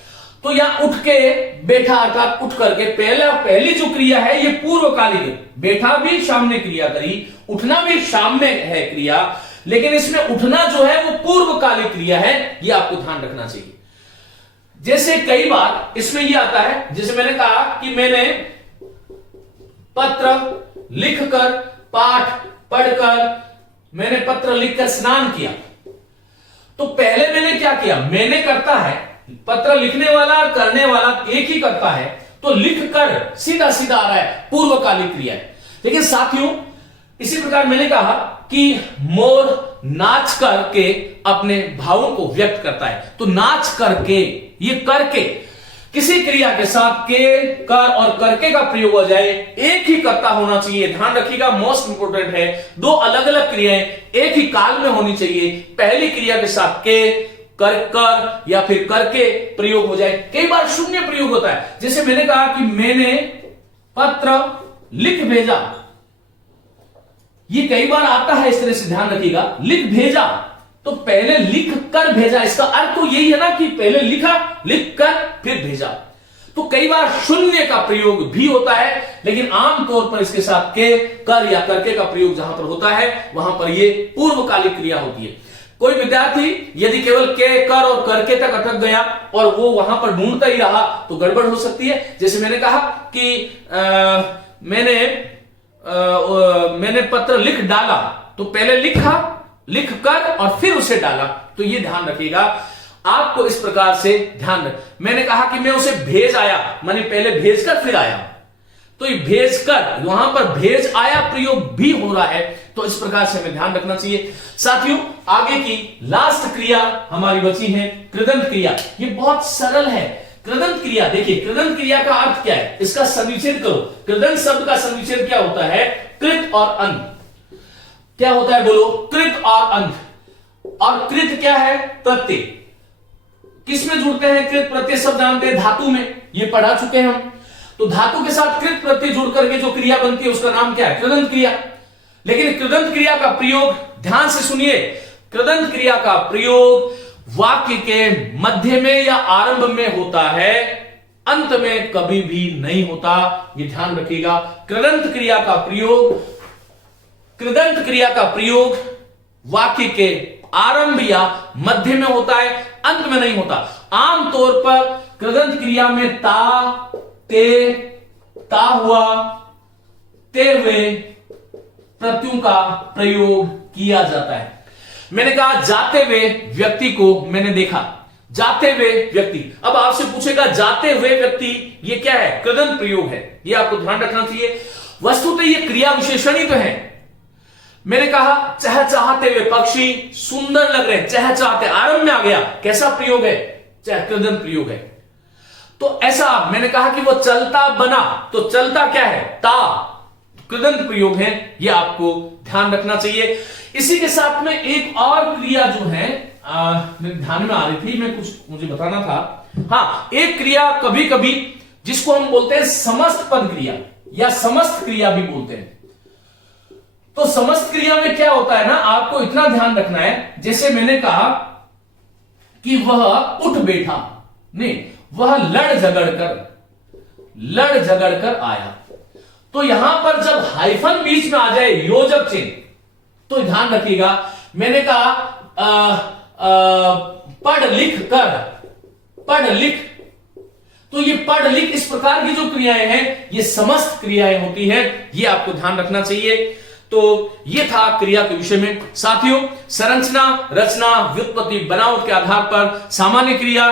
तो यहां उठ के बैठा अर्थात उठ करके पहली जो क्रिया है ये पूर्वकालिक है। बैठा भी शाम ने क्रिया करी, उठना भी शाम में है क्रिया, लेकिन इसमें उठना जो है वो पूर्वकालिक क्रिया है, ये आपको ध्यान रखना चाहिए। जैसे कई बार इसमें ये आता है, जैसे मैंने कहा कि मैंने पत्र लिखकर, पाठ पढ़कर, मैंने पत्र लिखकर स्नान किया। तो पहले मैंने क्या किया, मैंने करता है, पत्र लिखने वाला और करने वाला एक ही करता है, तो लिखकर सीधा सीधा आ रहा है, पूर्वकालिक क्रिया है। लेकिन साथियों, इसी प्रकार मैंने कहा कि मोर नाच करके अपने भावों को व्यक्त करता है, तो नाच करके, ये करके, किसी क्रिया के साथ के, कर और करके का प्रयोग हो जाए, एक ही कर्ता होना चाहिए। ध्यान रखिएगा, मोस्ट इंपोर्टेंट है। दो अलग अलग क्रियाएं एक ही काल में होनी चाहिए। पहली क्रिया के साथ के, कर या फिर करके प्रयोग हो जाए। कई बार शून्य प्रयोग होता है, जैसे मैंने कहा कि मैंने पत्र लिख भेजा, ये कई बार आता है इस तरह से, ध्यान रखिएगा। लिख भेजा तो पहले लिख कर भेजा, इसका अर्थ तो यही है ना कि पहले लिखा, लिख कर फिर भेजा। तो कई बार शून्य का प्रयोग भी होता है, लेकिन आमतौर पर इसके साथ के, कर या करके का प्रयोग जहां पर होता है वहां पर यह पूर्वकालिक क्रिया होती है। कोई विद्यार्थी यदि केवल के, कर और करके तक अटक गया और वो वहां पर ढूंढता ही रहा तो गड़बड़ हो सकती है। जैसे मैंने कहा कि मैंने पत्र लिख डाला, तो पहले लिखा, लिख कर और फिर उसे डाला। तो ये ध्यान रखिएगा, आपको इस प्रकार से ध्यान रख। मैंने कहा कि मैं उसे भेज आया, माने पहले भेज कर फिर आया, तो ये भेज कर, वहां पर भेज आया प्रयोग भी हो रहा है। तो इस प्रकार से हमें ध्यान रखना चाहिए। साथियों, आगे की लास्ट क्रिया हमारी बची है कृदंत क्रिया। ये बहुत सरल है। कृदंत क्रिया, देखिए कृदंत क्रिया का अर्थ क्या है, इसका संविच्छेद करो। कृदंत शब्द का संविच्छेद क्या होता है? कृत और अंत। क्या होता है बोलो? कृत और अंत। और कृत क्या है? प्रत्यय। किसमें जुड़ते हैं कृत प्रत्यय? सब जानते हैं, धातु में, ये पढ़ा चुके हैं हम। तो धातु के साथ कृत प्रत्यय जुड़ करके जो क्रिया बनती है उसका नाम क्या है? कृदंत क्रिया। लेकिन कृदंत क्रिया का प्रयोग, ध्यान से सुनिए, कृदंत क्रिया का प्रयोग वाक्य के मध्य में या आरंभ में होता है, अंत में कभी भी नहीं होता। ये ध्यान रखिएगा। कृदंत क्रिया का प्रयोग वाक्य के आरंभ या मध्य में होता है, अंत में नहीं होता। आमतौर पर कृदंत क्रिया में ता, ते, ता हुआ, ते हुए प्रत्ययों का प्रयोग किया जाता है। मैंने कहा जाते हुए व्यक्ति को मैंने देखा, जाते हुए व्यक्ति। अब आपसे पूछेगा जाते हुए व्यक्ति ये क्या है? कृदंत प्रयोग है, ये आपको ध्यान रखना चाहिए। वस्तुतः ये क्रिया विशेषण ही तो है। मैंने कहा चहचहाते हुए पक्षी सुंदर लग रहे हैं, चहचहाते आरंभ में आ गया, कैसा प्रयोग है? कृदंत प्रयोग है। तो ऐसा मैंने कहा कि वो चलता बना, तो चलता क्या है? ता, कृदंत प्रयोग है, ये आपको ध्यान रखना चाहिए। इसी के साथ में एक और क्रिया जो है मेरे ध्यान में आ रही थी, मैं कुछ मुझे बताना था। हाँ, एक क्रिया कभी कभी जिसको हम बोलते हैं समस्त पद क्रिया या समस्त क्रिया भी बोलते हैं। तो समस्त क्रिया में क्या होता है ना, आपको इतना ध्यान रखना है, जैसे मैंने कहा कि वह उठ बैठा, नहीं, वह लड़ झगड़ कर आया। तो यहां पर जब हाइफन बीच में आ जाए, योजक चिन्ह, तो ध्यान रखिएगा। मैंने कहा पढ़ लिख, तो ये पढ़ लिख इस प्रकार की जो क्रियाएं हैं ये समस्त क्रियाएं होती है, ये आपको ध्यान रखना चाहिए। तो ये था क्रिया के विषय में। साथियों, संरचना, रचना, व्युत्पत्ति, बनावट के आधार पर सामान्य क्रिया,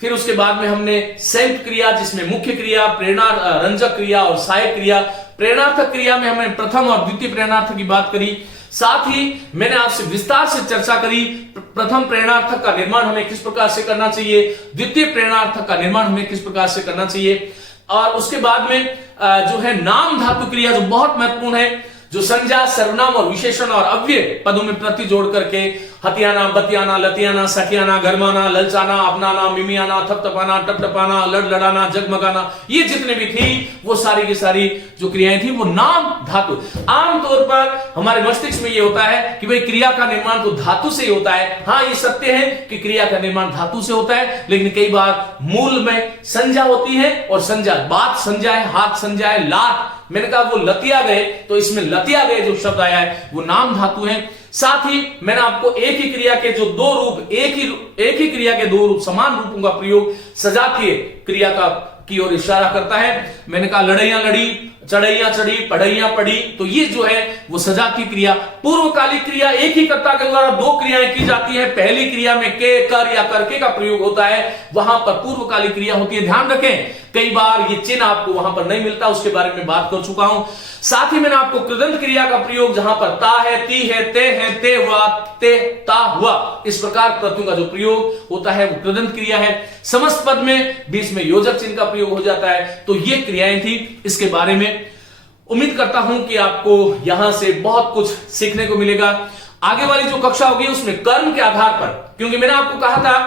फिर उसके बाद में हमने संयुक्त क्रिया जिसमें मुख्य क्रिया, प्रेरणा रंजक क्रिया और सहायक क्रिया। प्रेरणार्थक क्रिया में हमने प्रथम और द्वितीय प्रेरणार्थक की बात करी। साथ ही मैंने आपसे विस्तार से चर्चा करी प्रथम प्रेरणार्थक का निर्माण हमें किस प्रकार से करना चाहिए, द्वितीय प्रेरणार्थक का निर्माण हमें किस प्रकार से करना चाहिए। और उसके बाद में जो है नाम धातु क्रिया जो बहुत महत्वपूर्ण है, जो संज्ञा, सर्वनाम और विशेषण और अव्यय पदों में प्रति जोड़ करके हथियाना, बतियाना, लतियाना, सखियाना, गरमाना, ललचाना, अपनाना, मिमियाना, थपथपाना, टपटपाना, लड़लड़ाना, जगमगाना, ये जितने भी थी वो सारी की सारी जो क्रियाएं थी वो नाम धातु। आमतौर पर हमारे मस्तिष्क में ये होता है कि भाई क्रिया का निर्माण तो धातु से ही होता है। हाँ, ये सत्य है कि क्रिया का निर्माण धातु से होता है, लेकिन कई बार मूल में संज्ञा होती है और संज्ञा, बात संज्ञा है, हाथ संज्ञा है, लात, मैंने कहा वो लतिया गए, तो इसमें लतिया गए जो शब्द आया है वो नाम धातु है। साथ ही मैंने आपको एक ही क्रिया के जो दो रूप, एक ही क्रिया के दो रूप, समान रूपों का प्रयोग सजातीय क्रिया का की ओर इशारा करता है। मैंने कहा लड़ाइयां लड़ी, चढ़ैया चढ़ी, पढ़ैया पढ़ी, तो ये जो है वो सजातीय क्रिया। पूर्वकालिक क्रिया एक ही कर्ता के द्वारा दो क्रियाएं की जाती है। पहली क्रिया में के, कर या करके का प्रयोग होता है, वहां पर पूर्वकालिक क्रिया होती है। ध्यान रखें, कई बार ये चिन्ह आपको वहां पर नहीं मिलता, उसके बारे में बात कर चुका हूं। साथ ही मैंने आपको कृदंत क्रिया का प्रयोग, जहां पर ता है, ती है, ते हुआ, ते ता हुआ, इस प्रकार प्रत्ययों का जो प्रयोग होता है वो कृदंत क्रिया है। समस्त पद में बीच में योजक चिन्ह का प्रयोग हो जाता है। तो ये क्रियाएं थी, इसके बारे में उम्मीद करता हूं कि आपको यहां से बहुत कुछ सीखने को मिलेगा। आगे वाली जो कक्षा होगी उसमें कर्म के आधार पर, क्योंकि मैंने आपको कहा था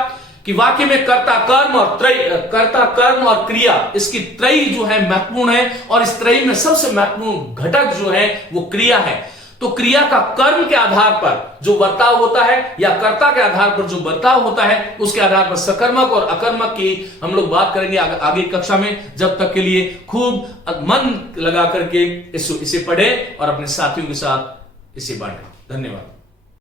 कि वाक्य में कर्ता, कर्म और त्रयी, कर्ता, कर्म और क्रिया, इसकी त्रयी जो है महत्वपूर्ण है, और इस त्रयी में सबसे महत्वपूर्ण घटक जो है वो क्रिया है। तो क्रिया का कर्म के आधार पर जो बर्ताव होता है या कर्ता के आधार पर जो बर्ताव होता है, उसके आधार पर सकर्मक और अकर्मक की हम लोग बात करेंगे आगे कक्षा में। जब तक के लिए खूब मन लगा करके इसे पढ़े और अपने साथियों के साथ इसे बांटें। धन्यवाद।